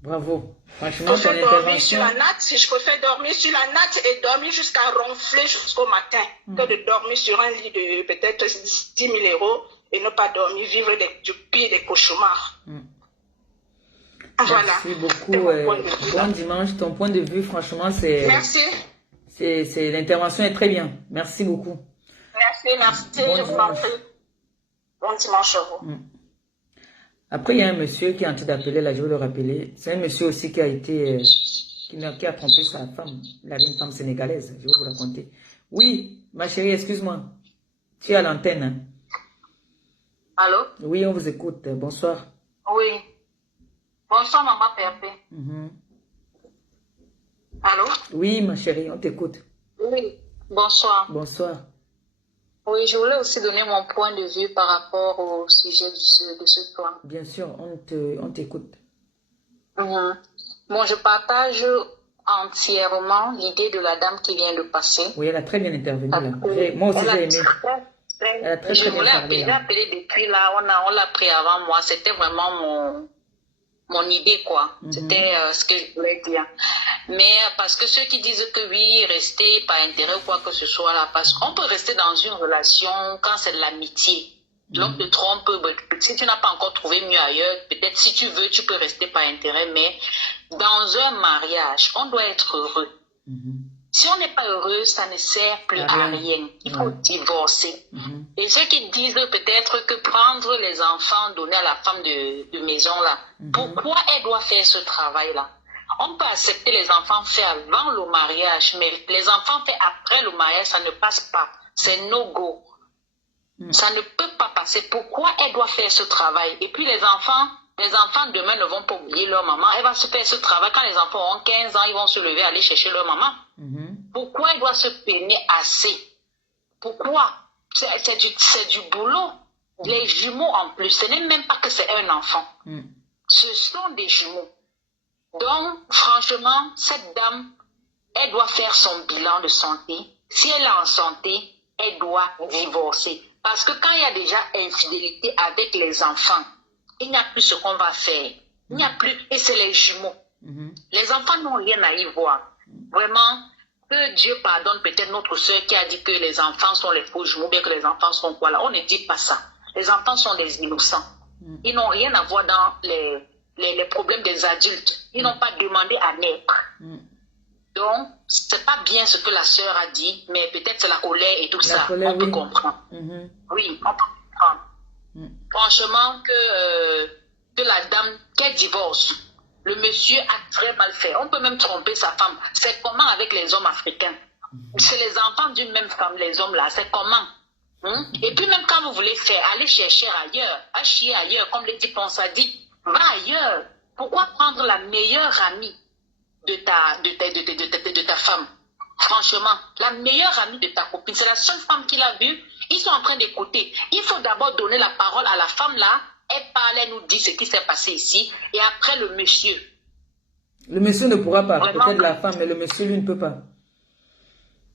Bravo. Franchement, ton intervention. Je préfère dormir sur la natte et dormir jusqu'à ronfler jusqu'au matin que de dormir sur un lit de peut-être 10 000 € et ne pas dormir, vivre du pire des cauchemars. Voilà. Merci beaucoup. Bon dimanche. Ton point de vue, franchement, c'est... Merci. L'intervention est très bien. Merci beaucoup. Merci. Je vous en prie. Bon dimanche à vous. Après, il y a un monsieur qui est en train d'appeler, là, je vais le rappeler. C'est un monsieur aussi qui a été... qui a trompé sa femme. Il avait une femme sénégalaise. Je vais vous raconter. Oui, ma chérie, excuse-moi. Tu es à l'antenne. Hein? Allô? Oui, on vous écoute. Bonsoir. Oui. Bonsoir, maman Pépé. Allô? Oui, ma chérie, on t'écoute. Oui. Bonsoir. Bonsoir. Oui, je voulais aussi donner mon point de vue par rapport au sujet de ce soir. Bien sûr, on t'écoute. Bon, je partage entièrement l'idée de la dame qui vient de passer. Oui, elle a très bien intervenu là. Moi aussi, j'ai aimé. Elle a très je bien voulais parlé. appeler depuis là, on l'a pris avant moi. C'était vraiment mon idée, quoi. C'était ce que je voulais dire. Mais parce que ceux qui disent que oui, rester par intérêt ou quoi que ce soit là, parce qu'on peut rester dans une relation quand c'est de l'amitié. Donc, te trompe, si tu n'as pas encore trouvé mieux ailleurs, peut-être si tu veux, tu peux rester par intérêt, mais dans un mariage, on doit être heureux. Si on n'est pas heureux, ça ne sert plus à rien. Il faut divorcer. Et ceux qui disent peut-être que prendre les enfants, donner à la femme de maison là, pourquoi elle doit faire ce travail-là? On peut accepter les enfants faits avant le mariage, mais les enfants faits après le mariage, ça ne passe pas. C'est no-go. Ça ne peut pas passer. Pourquoi elle doit faire ce travail? Et puis les enfants demain ne vont pas oublier leur maman. Elle va se faire ce travail. Quand les enfants auront 15 ans, ils vont se lever, aller chercher leur maman. Pourquoi elle doit se peiner assez? Pourquoi? C'est du boulot. Les jumeaux en plus, ce n'est même pas que c'est un enfant. Ce sont des jumeaux. Donc, franchement, cette dame, elle doit faire son bilan de santé. Si elle est en santé, elle doit divorcer. Parce que quand il y a déjà infidélité avec les enfants, il n'y a plus ce qu'on va faire. Il n'y a plus, et c'est les jumeaux. Les enfants n'ont rien à y voir. Vraiment, que Dieu pardonne peut-être notre soeur qui a dit que les enfants sont les faux jumeaux, bien que les enfants sont quoi là. On ne dit pas ça. Les enfants sont des innocents. Ils n'ont rien à voir dans les problèmes des adultes. Ils n'ont pas demandé à naître. Donc, c'est pas bien ce que la sœur a dit, mais peut-être c'est la colère et tout ça. On peut comprendre. Oui, on peut comprendre. Franchement, que la dame, qu'elle divorce, le monsieur a très mal fait. On peut même tromper sa femme. C'est comment avec les hommes africains? C'est les enfants d'une même femme, les hommes là. C'est comment? Et puis même quand vous voulez faire, allez chercher ailleurs, à chier ailleurs, comme les types ont dit. Va ailleurs. Pourquoi prendre la meilleure amie de ta femme? Franchement, la meilleure amie de ta copine, c'est la seule femme qu'il a vue. Ils sont en train d'écouter. Il faut d'abord donner la parole à la femme là. Elle parle, elle nous dit ce qui s'est passé ici. Et après le monsieur. Le monsieur ne pourra pas. Peut-être la femme, mais le monsieur lui ne peut pas.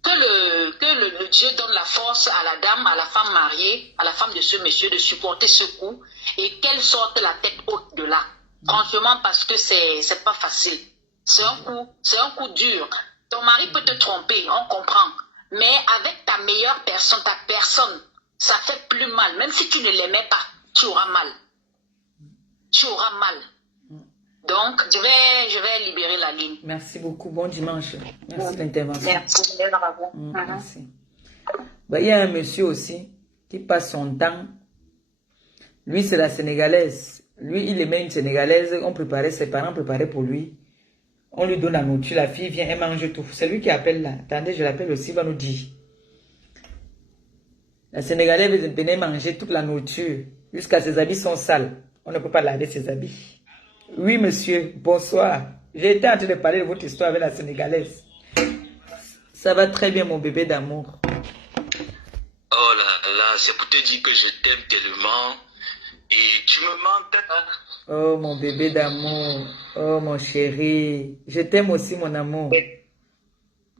Que le Dieu donne la force à la dame, à la femme mariée, à la femme de ce monsieur de supporter ce coup et qu'elle sorte la tête haute de là. Franchement, parce que c'est pas facile. C'est un coup dur. Ton mari peut te tromper, on comprend. Mais avec ta meilleure personne, ta personne, ça fait plus mal. Même si tu ne l'aimais pas, tu auras mal. Tu auras mal. Donc, je vais libérer la ligne. Merci beaucoup. Bon dimanche. Merci de l'intervention. Merci. Merci. Bah, il y a un monsieur aussi qui passe son temps. Lui, c'est la Sénégalaise. Lui, il aimait une Sénégalaise. Ses parents préparaient pour lui. On lui donne la nourriture. La fille vient, elle mange tout. C'est lui qui appelle là. Attendez, je l'appelle aussi, il va nous dire. La Sénégalaise venait manger toute la nourriture. Jusqu'à ses habits sont sales. On ne peut pas laver ses habits. Oui, monsieur, bonsoir. J'ai été en train de parler de votre histoire avec la Sénégalaise. Ça va très bien, mon bébé d'amour. Oh là là, c'est pour te dire que je t'aime tellement. Et tu me manques. Oh, mon bébé d'amour. Oh, mon chéri. Je t'aime aussi, mon amour.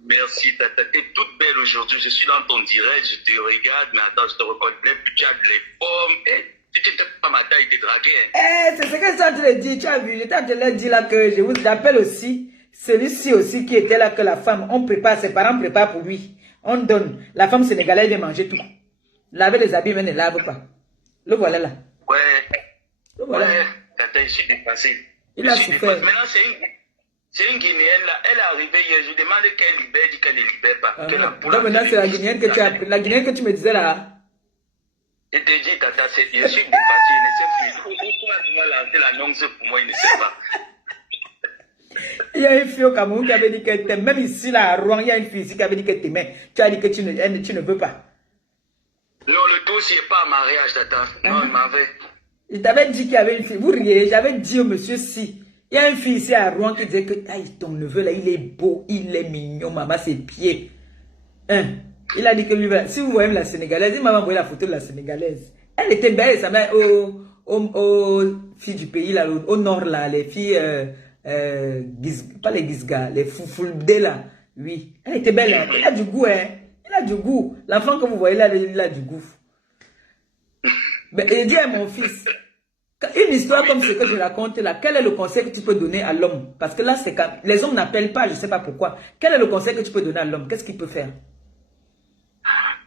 Merci, tata. T'es toute belle aujourd'hui. Je suis dans ton direct, je te regarde, mais attends, je te reconnais plus. Tu as les pommes. Tu t'étais pas ma taille, t'es dragué. C'est ce que je suis en train de dire. Tu as vu, j'étais en train de dire là que je vous appelle aussi. Celui-ci aussi qui était là que la femme, on prépare, ses parents préparent pour lui. On donne. La femme sénégalaise vient manger tout. Laver les habits, mais ne lave pas. Le voilà là. Ouais. Le voilà. Ouais, tata, je suis dépassé. Il a souffert. Maintenant, c'est une Guinéenne là. Elle est arrivée hier. Je demande qu'elle libère, dit qu'elle ne libère pas. Donc maintenant, c'est la Guinéenne que tu as appris. La Guinéenne que tu me disais là. Je te dis, tata, je suis dépassé. Je ne sais plus. Pourquoi tu m'as lancé l'annonce pour moi, il ne sait pas. Il y a une fille au Cameroun qui avait dit qu'elle t'aime. Même ici, là, à Rouen, il y a une fille ici qui avait dit qu'elle t'aimait. Tu as dit que tu ne veux pas. Non, le tout, c'est pas un mariage, tata. Non, il m'avait. Je t'avais dit qu'il y avait une fille. Vous riez, j'avais dit au monsieur si. Il y a une fille ici à Rouen qui disait que ton neveu là, il est beau, il est mignon, maman, ses pieds. Il a dit que lui, si vous voyez la Sénégalaise, il m'a envoyé la photo de la Sénégalaise. Elle était belle, ça m'a aux filles du pays, là, au nord, là, les filles, pas les Gizga, les Foufoulbé, là. Oui, elle était belle, hein. Il a du goût, hein. Il a du goût. L'enfant que vous voyez là, il a du goût. Mais il dit à mon fils, une histoire comme ce que je raconte là, quel est le conseil que tu peux donner à l'homme? Parce que là, c'est quand les hommes n'appellent pas, je ne sais pas pourquoi. Quel est le conseil que tu peux donner à l'homme? Qu'est-ce qu'il peut faire?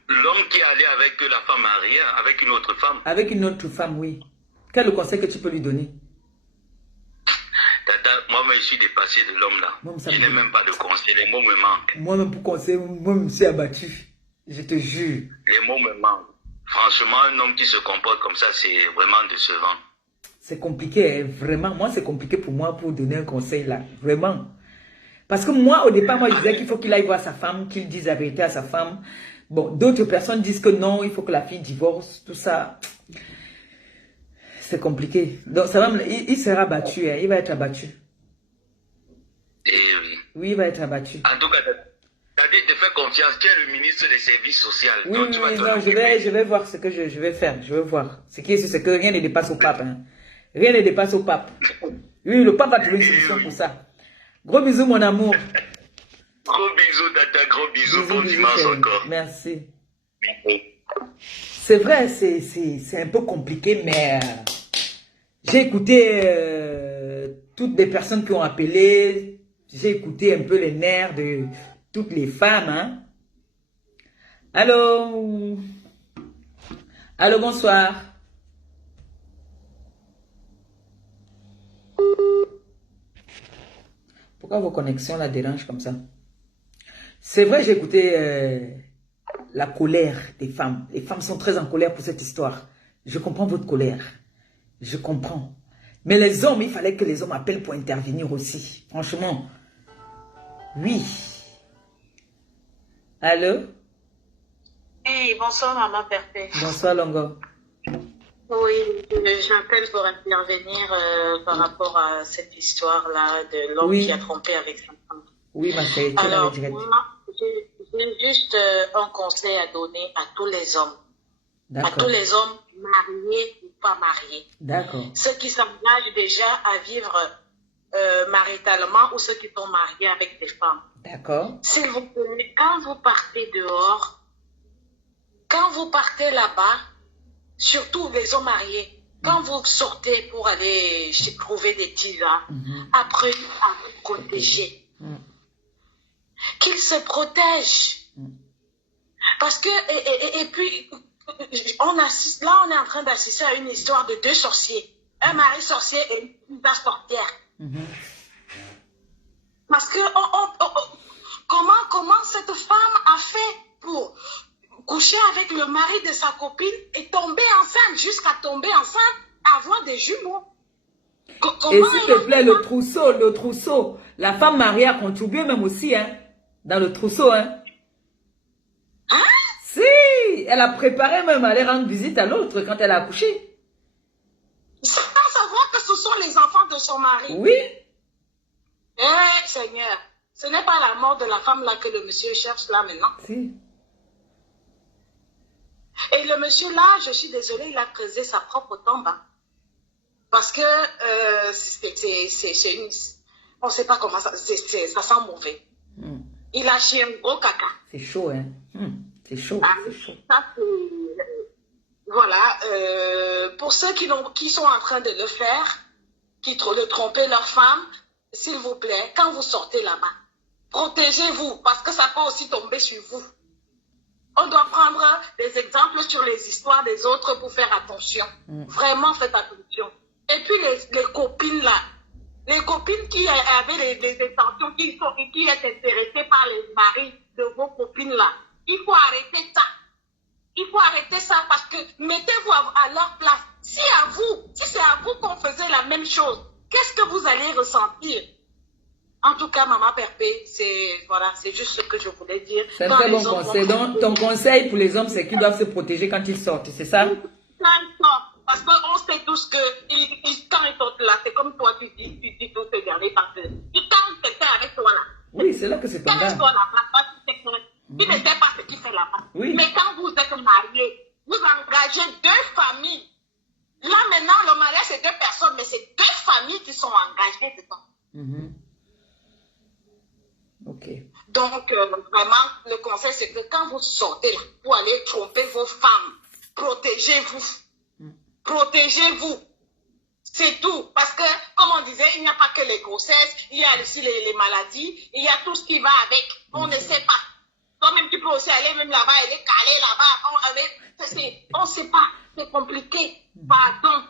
L'homme qui est allé avec la femme mariée, avec une autre femme. Avec une autre femme, oui. Quel est le conseil que tu peux lui donner? Tata, moi-même, je suis dépassé de l'homme là. Je n'ai même pas de conseil, les mots me manquent. Moi-même, pour conseil, moi, je me suis abattu. Je te jure. Les mots me manquent. Franchement, un homme qui se comporte comme ça, c'est vraiment décevant. C'est compliqué, hein, vraiment. Moi, c'est compliqué pour moi pour donner un conseil là. Vraiment. Parce que moi, au départ, moi, je disais qu'il faut qu'il aille voir sa femme, qu'il dise la vérité à sa femme. Bon, d'autres personnes disent que non, il faut que la fille divorce, tout ça. C'est compliqué. Donc, ça va, il sera abattu, hein, il va être abattu. Eh oui. Oui, il va être abattu. En tout cas, Tadé, te fais confiance, tu es le ministre des services sociaux. Oui, oui, non, je vais voir ce que je vais faire. Je vais voir. Ce qui est sûr, c'est que rien ne dépasse au pape. Hein. Rien ne dépasse au pape. Oui, le pape va trouver une solution pour ça. Gros bisous, mon amour. Gros bisous, Tata, gros bisous, bon dimanche encore. Merci. C'est vrai, c'est un peu compliqué, mais j'ai écouté toutes les personnes qui ont appelé. J'ai écouté un peu les nerfs de toutes les femmes. Hein. Allô? Allô, bonsoir. Pourquoi vos connexions la dérangent comme ça? C'est vrai, j'ai écouté la colère des femmes. Les femmes sont très en colère pour cette histoire. Je comprends votre colère. Je comprends. Mais les hommes, il fallait que les hommes appellent pour intervenir aussi. Franchement. Oui. Allô? Hey, bonsoir, maman Perpé. Bonsoir, Longo. Oui, j'appelle pour intervenir par rapport à cette histoire-là de l'homme qui a trompé avec sa femme. Oui, ma chérie. Alors, moi, j'ai juste un conseil à donner à tous les hommes. À tous les hommes mariés ou pas mariés. D'accord. Ceux qui s'engagent déjà à vivre maritalement ou ceux qui sont mariés avec des femmes. D'accord. S'il vous plaît, quand vous partez dehors, quand vous partez là-bas, surtout les hommes mariés, quand vous sortez pour aller trouver des tisans, apprenez à vous protéger. Qu'ils se protègent. Parce que, et puis, on assiste, là, on est en train d'assister à une histoire de deux sorciers. Un mari sorcier et une femme sorcière. Parce que, comment cette femme a fait pour coucher avec le mari de sa copine et tomber enceinte, jusqu'à tomber enceinte, avoir des jumeaux? Et s'il te plaît, le trousseau, la femme mariée a contribué même aussi, hein, dans le trousseau, hein. Hein? Si, elle a préparé même à aller rendre visite à l'autre quand elle a accouché. Sans savoir que ce sont les enfants de son mari. Oui. Eh, Seigneur, ce n'est pas la mort de la femme là que le monsieur cherche là maintenant. Si. Et le monsieur là, je suis désolée, il a creusé sa propre tombe. Hein. Parce que c'est une... On ne sait pas comment ça... ça sent mauvais. Il a chié un gros caca. C'est chaud, hein. C'est chaud, c'est chaud. Ça, voilà. Pour ceux qui sont en train de le faire, de tromper leur femme, s'il vous plaît, quand vous sortez là-bas, protégez-vous, parce que ça peut aussi tomber sur vous. On doit prendre des exemples sur les histoires des autres pour faire attention. Vraiment, faites attention. Et puis les copines là, les copines qui avaient des intentions, qui étaient intéressées par les maris de vos copines là, il faut arrêter ça. Il faut arrêter ça parce que mettez-vous à leur place. Si c'est à vous qu'on faisait la même chose, qu'est-ce que vous allez ressentir? En tout cas, maman Perpé, c'est juste ce que je voulais dire. C'est un très bon conseil. Donc, ton conseil pour les hommes, c'est qu'ils doivent se protéger quand ils sortent, c'est ça? Parce qu'on sait tous que quand ils sont là, c'est comme toi, tu dis tout ce dernier parce que quand c'était avec toi là. Oui, c'est là que c'est pas grave. Quand ils sont là, tu n'étais pas s'engager dedans. Ok. Donc, vraiment, le conseil, c'est que quand vous sortez là, pour aller tromper vos femmes, protégez-vous. Protégez-vous. C'est tout. Parce que, comme on disait, il n'y a pas que les grossesses, il y a aussi les maladies, il y a tout ce qui va avec. On ne sait pas. Toi-même, tu peux aussi aller même là-bas, elle est calée là-bas. On ne sait pas. C'est compliqué. Pardon.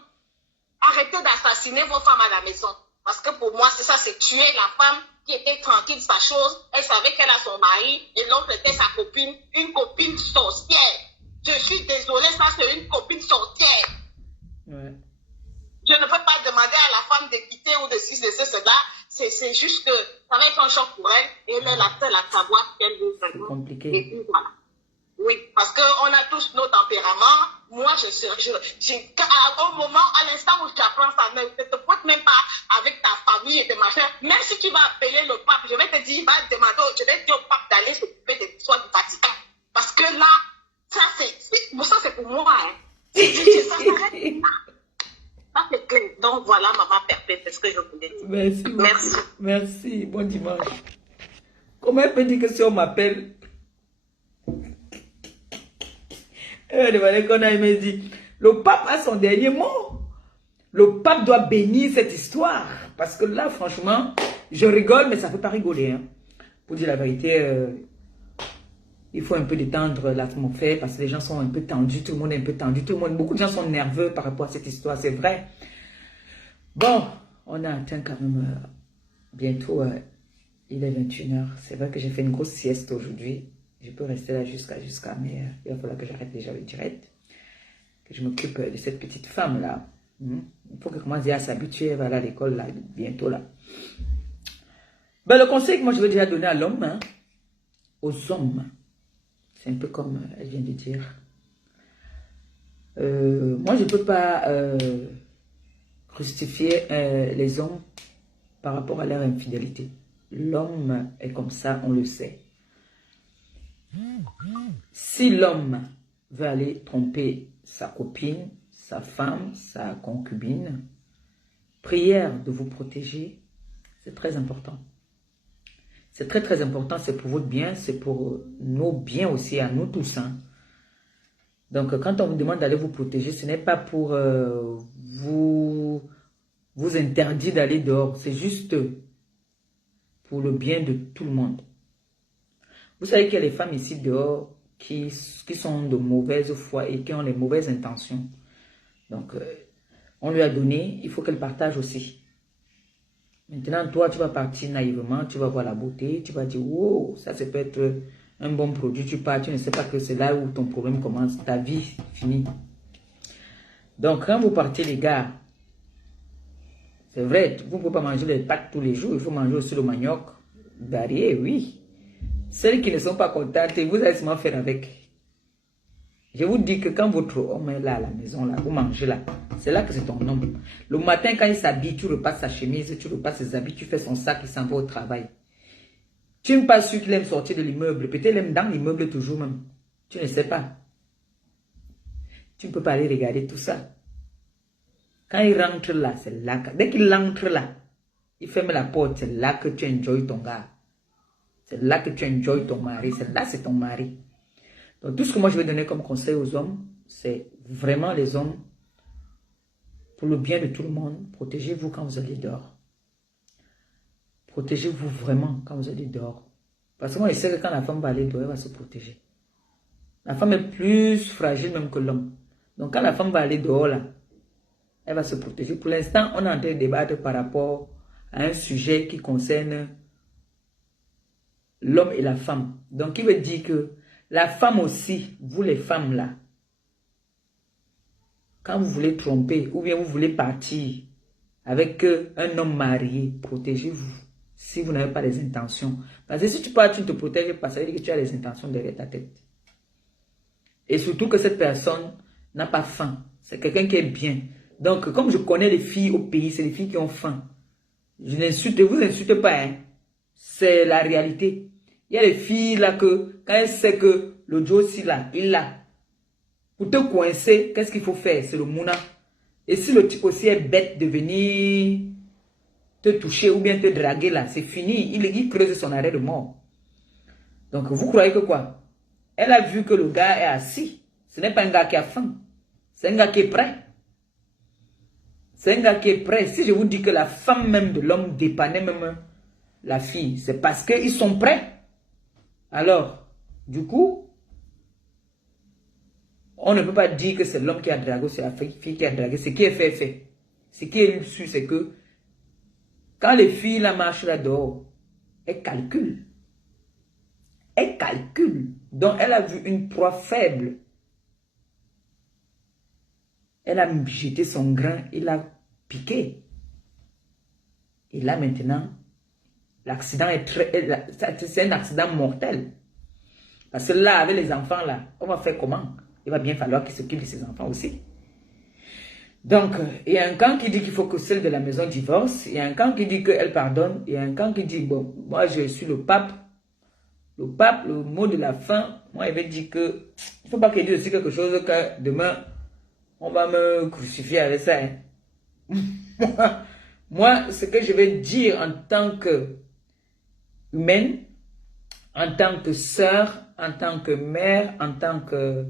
Arrêtez d'assassiner vos femmes à la maison. Parce que pour moi, c'est ça, c'est tuer la femme qui était tranquille, sa chose. Elle savait qu'elle a son mari et l'autre était sa copine, une copine sorcière. Je suis désolée, ça c'est une copine sorcière. Ouais. Je ne peux pas demander à la femme de quitter ou de ci, de cela. C'est juste que ça va être un choc pour elle et elle est la seule à savoir qu'elle veut vraiment. C'est compliqué. Et puis voilà. Oui, parce qu'on a tous nos tempéraments. Moi, au moment, à l'instant où tu apprends ça, ne te porte même pas avec ta famille et tes machins. Même si tu vas appeler le pape, je vais te dire, je vais dire au pape d'aller s'occuper des histoires du Vatican. Parce que là, ça c'est pour moi. Hein. Ça s'arrête là. Ça c'est clair. Donc voilà, maman perpète, c'est ce que je voulais dire. Merci. Merci. Merci. Bon dimanche. Comment elle peut dire que si on m'appelle? Le pape a son dernier mot. Le pape doit bénir cette histoire. Parce que là, franchement, je rigole, mais ça ne fait pas rigoler. Hein. Pour dire la vérité, il faut un peu détendre l'atmosphère parce que les gens sont un peu tendus. Tout le monde est un peu tendu. Beaucoup de gens sont nerveux par rapport à cette histoire, c'est vrai. Bon, on a atteint quand même bientôt, il est 21h. C'est vrai que j'ai fait une grosse sieste aujourd'hui. Je peux rester là jusqu'à, mais il va falloir que j'arrête déjà le direct. Que je m'occupe de cette petite femme-là. Il faut qu'elle commence à s'habituer, elle va aller à l'école là, bientôt là. Ben, le conseil que moi je veux déjà donner à l'homme, hein, aux hommes, c'est un peu comme elle vient de dire. Moi je ne peux pas justifier les hommes par rapport à leur infidélité. L'homme est comme ça, on le sait. Si l'homme veut aller tromper sa copine, sa femme, sa concubine, prière de vous protéger, c'est très important. C'est très très important, c'est pour votre bien, c'est pour nos biens aussi, à nous tous. Hein. Donc quand on vous demande d'aller vous protéger, ce n'est pas pour vous interdire d'aller dehors, c'est juste pour le bien de tout le monde. Vous savez qu'il y a les femmes ici dehors qui sont de mauvaise foi et qui ont les mauvaises intentions. Donc, on lui a donné, il faut qu'elle partage aussi. Maintenant, toi, tu vas partir naïvement, tu vas voir la beauté, tu vas dire, wow, ça peut être un bon produit. Tu pars, tu ne sais pas que c'est là où ton problème commence, ta vie finit. Donc, quand vous partez, les gars, c'est vrai, vous ne pouvez pas manger les pâtes tous les jours, il faut manger aussi le manioc varié, oui. Celles qui ne sont pas contentes, vous allez seulement faire avec. Je vous dis que quand votre homme est là à la maison, là, vous mangez là, c'est là que c'est ton homme. Le matin, quand il s'habille, tu repasses sa chemise, tu repasses ses habits, tu fais son sac, il s'en va au travail. Tu n'es pas sûr qu'il aime sortir de l'immeuble. Peut-être qu'il aime dans l'immeuble toujours même. Tu ne sais pas. Tu ne peux pas aller regarder tout ça. Quand il rentre là, c'est là. Dès qu'il entre là, il ferme la porte, c'est là que tu enjoy ton gars. C'est là que tu enjoy ton mari. C'est là, c'est ton mari. Donc, tout ce que moi je vais donner comme conseil aux hommes, c'est vraiment les hommes, pour le bien de tout le monde, protégez-vous quand vous allez dehors. Protégez-vous vraiment quand vous allez dehors. Parce que moi, je sais que quand la femme va aller dehors, elle va se protéger. La femme est plus fragile même que l'homme. Donc, quand la femme va aller dehors, là, elle va se protéger. Pour l'instant, on est en train de débattre par rapport à un sujet qui concerne l'homme et la femme. Donc, il veut dire que la femme aussi, vous les femmes là, quand vous voulez tromper ou bien vous voulez partir avec un homme marié, protégez-vous si vous n'avez pas les intentions. Parce que si tu pars, tu ne te protèges pas, ça veut dire que tu as les intentions derrière ta tête. Et surtout que cette personne n'a pas faim. C'est quelqu'un qui est bien. Donc, comme je connais les filles au pays, c'est les filles qui ont faim. Je n'insulte, vous insultez pas, hein. C'est la réalité. Il y a les filles là que, quand elles savent que le Joe aussi là, il l'a. Pour te coincer, qu'est-ce qu'il faut faire? C'est le mouna. Et si le type aussi est bête de venir te toucher ou bien te draguer là, c'est fini. Il creuse son arrêt de mort. Donc, vous croyez que quoi? Elle a vu que le gars est assis. Ce n'est pas un gars qui a faim. C'est un gars qui est prêt. C'est un gars qui est prêt. Si je vous dis que la femme même de l'homme dépannait même la fille, c'est parce qu'ils sont prêts. Alors, du coup, on ne peut pas dire que c'est l'homme qui a dragué, c'est la fille qui a dragué. Ce qui est fait, est fait. Ce qui est su, c'est que quand les filles la marchent là dehors, elles calculent. Elle calcule. Donc, elle a vu une proie faible. Elle a jeté son grain, il a piqué. Et là, maintenant, l'accident est c'est un accident mortel. Parce que là, avec les enfants, là, on va faire comment? Il va bien falloir qu'il s'occupe de ses enfants aussi. Donc, il y a un camp qui dit qu'il faut que celle de la maison divorce. Il y a un camp qui dit qu'elle pardonne. Il y a un camp qui dit, bon, moi, je suis le pape. Le pape, le mot de la fin, moi, il veut dire que il ne faut pas qu'il dise aussi quelque chose que demain, on va me crucifier avec ça. Hein. Moi, ce que je vais dire en tant que humaine, en tant que sœur, en tant que mère, en tant que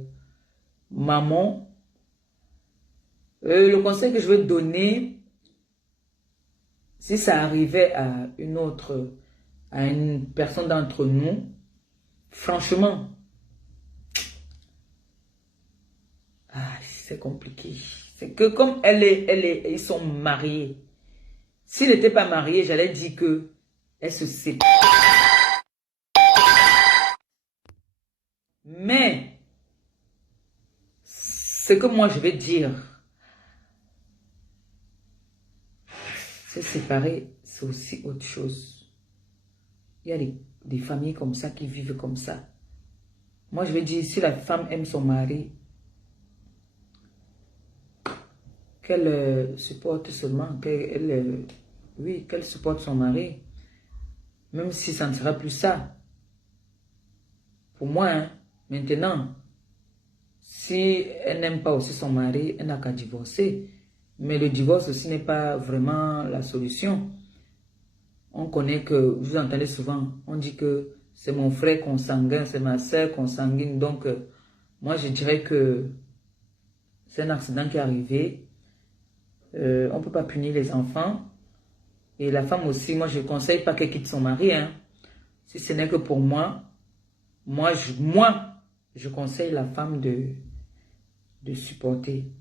maman, le conseil que je veux donner, si ça arrivait à une personne d'entre nous, franchement, c'est compliqué. C'est que comme ils sont mariés. S'ils n'étaient pas mariés, j'allais dire que elle se sépare. Mais, ce que moi je vais dire, se séparer, c'est aussi autre chose. Il y a des familles comme ça qui vivent comme ça. Moi, je vais dire, si la femme aime son mari, qu'elle supporte seulement, qu'elle supporte son mari, même si ça ne sera plus ça. Pour moi, hein, maintenant, si elle n'aime pas aussi son mari, elle n'a qu'à divorcer. Mais le divorce aussi n'est pas vraiment la solution. On connaît que, vous entendez souvent, on dit que c'est mon frère consanguin, c'est ma soeur consanguine. Donc, moi, je dirais que c'est un accident qui est arrivé. On ne peut pas punir les enfants. Et la femme aussi, moi, je ne conseille pas qu'elle quitte son mari. Hein. Si ce n'est que pour moi, je conseille la femme de supporter.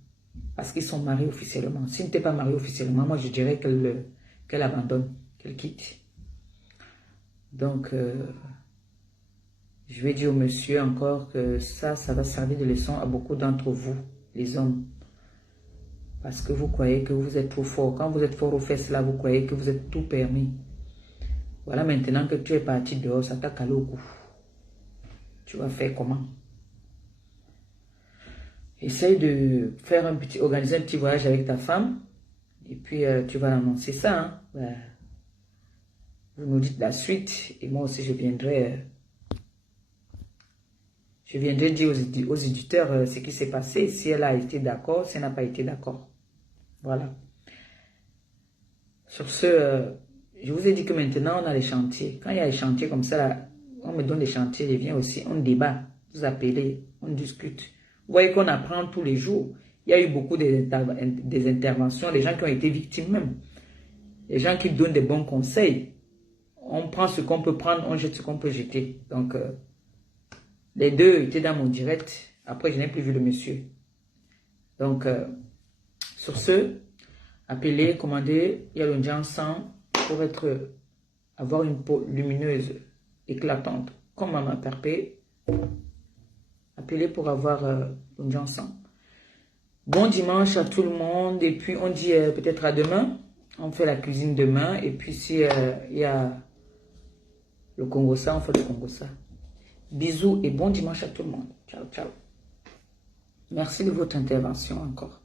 Parce qu'ils sont mariés officiellement. S'ils n'étaient pas mariés officiellement, moi, je dirais qu'elle abandonne, qu'elle quitte. Donc, je vais dire au monsieur encore que ça va servir de leçon à beaucoup d'entre vous, les hommes. Parce que vous croyez que vous êtes trop fort. Quand vous êtes fort aux fesses là, vous croyez que vous êtes tout permis. Voilà, maintenant que tu es parti dehors, ça t'a calé au cou. Tu vas faire comment? Essaye de faire organiser un petit voyage avec ta femme. Et puis, tu vas annoncer ça. Hein? Ben, vous nous dites la suite. Et moi aussi, je viendrai dire aux éditeurs ce qui s'est passé. Si elle a été d'accord, si elle n'a pas été d'accord. Voilà. Sur ce, je vous ai dit que maintenant, on a les chantiers. Quand il y a les chantiers comme ça, là, on me donne les chantiers, je viens aussi, on débat. Vous appelez, on discute. Vous voyez qu'on apprend tous les jours. Il y a eu beaucoup des interventions, des gens qui ont été victimes même. Les gens qui donnent des bons conseils. On prend ce qu'on peut prendre, on jette ce qu'on peut jeter. Donc, les deux étaient dans mon direct. Après, je n'ai plus vu le monsieur. Donc, sur ce, appelez, commandez Yalondian 100 pour avoir une peau lumineuse, éclatante, comme Maman Perpé. Appelez pour avoir Yalondian 100. Bon dimanche à tout le monde. Et puis, on dit peut-être à demain. On fait la cuisine demain. Et puis, si il y a le Congossa, on fait le Congossa. Bisous et bon dimanche à tout le monde. Ciao, ciao. Merci de votre intervention encore.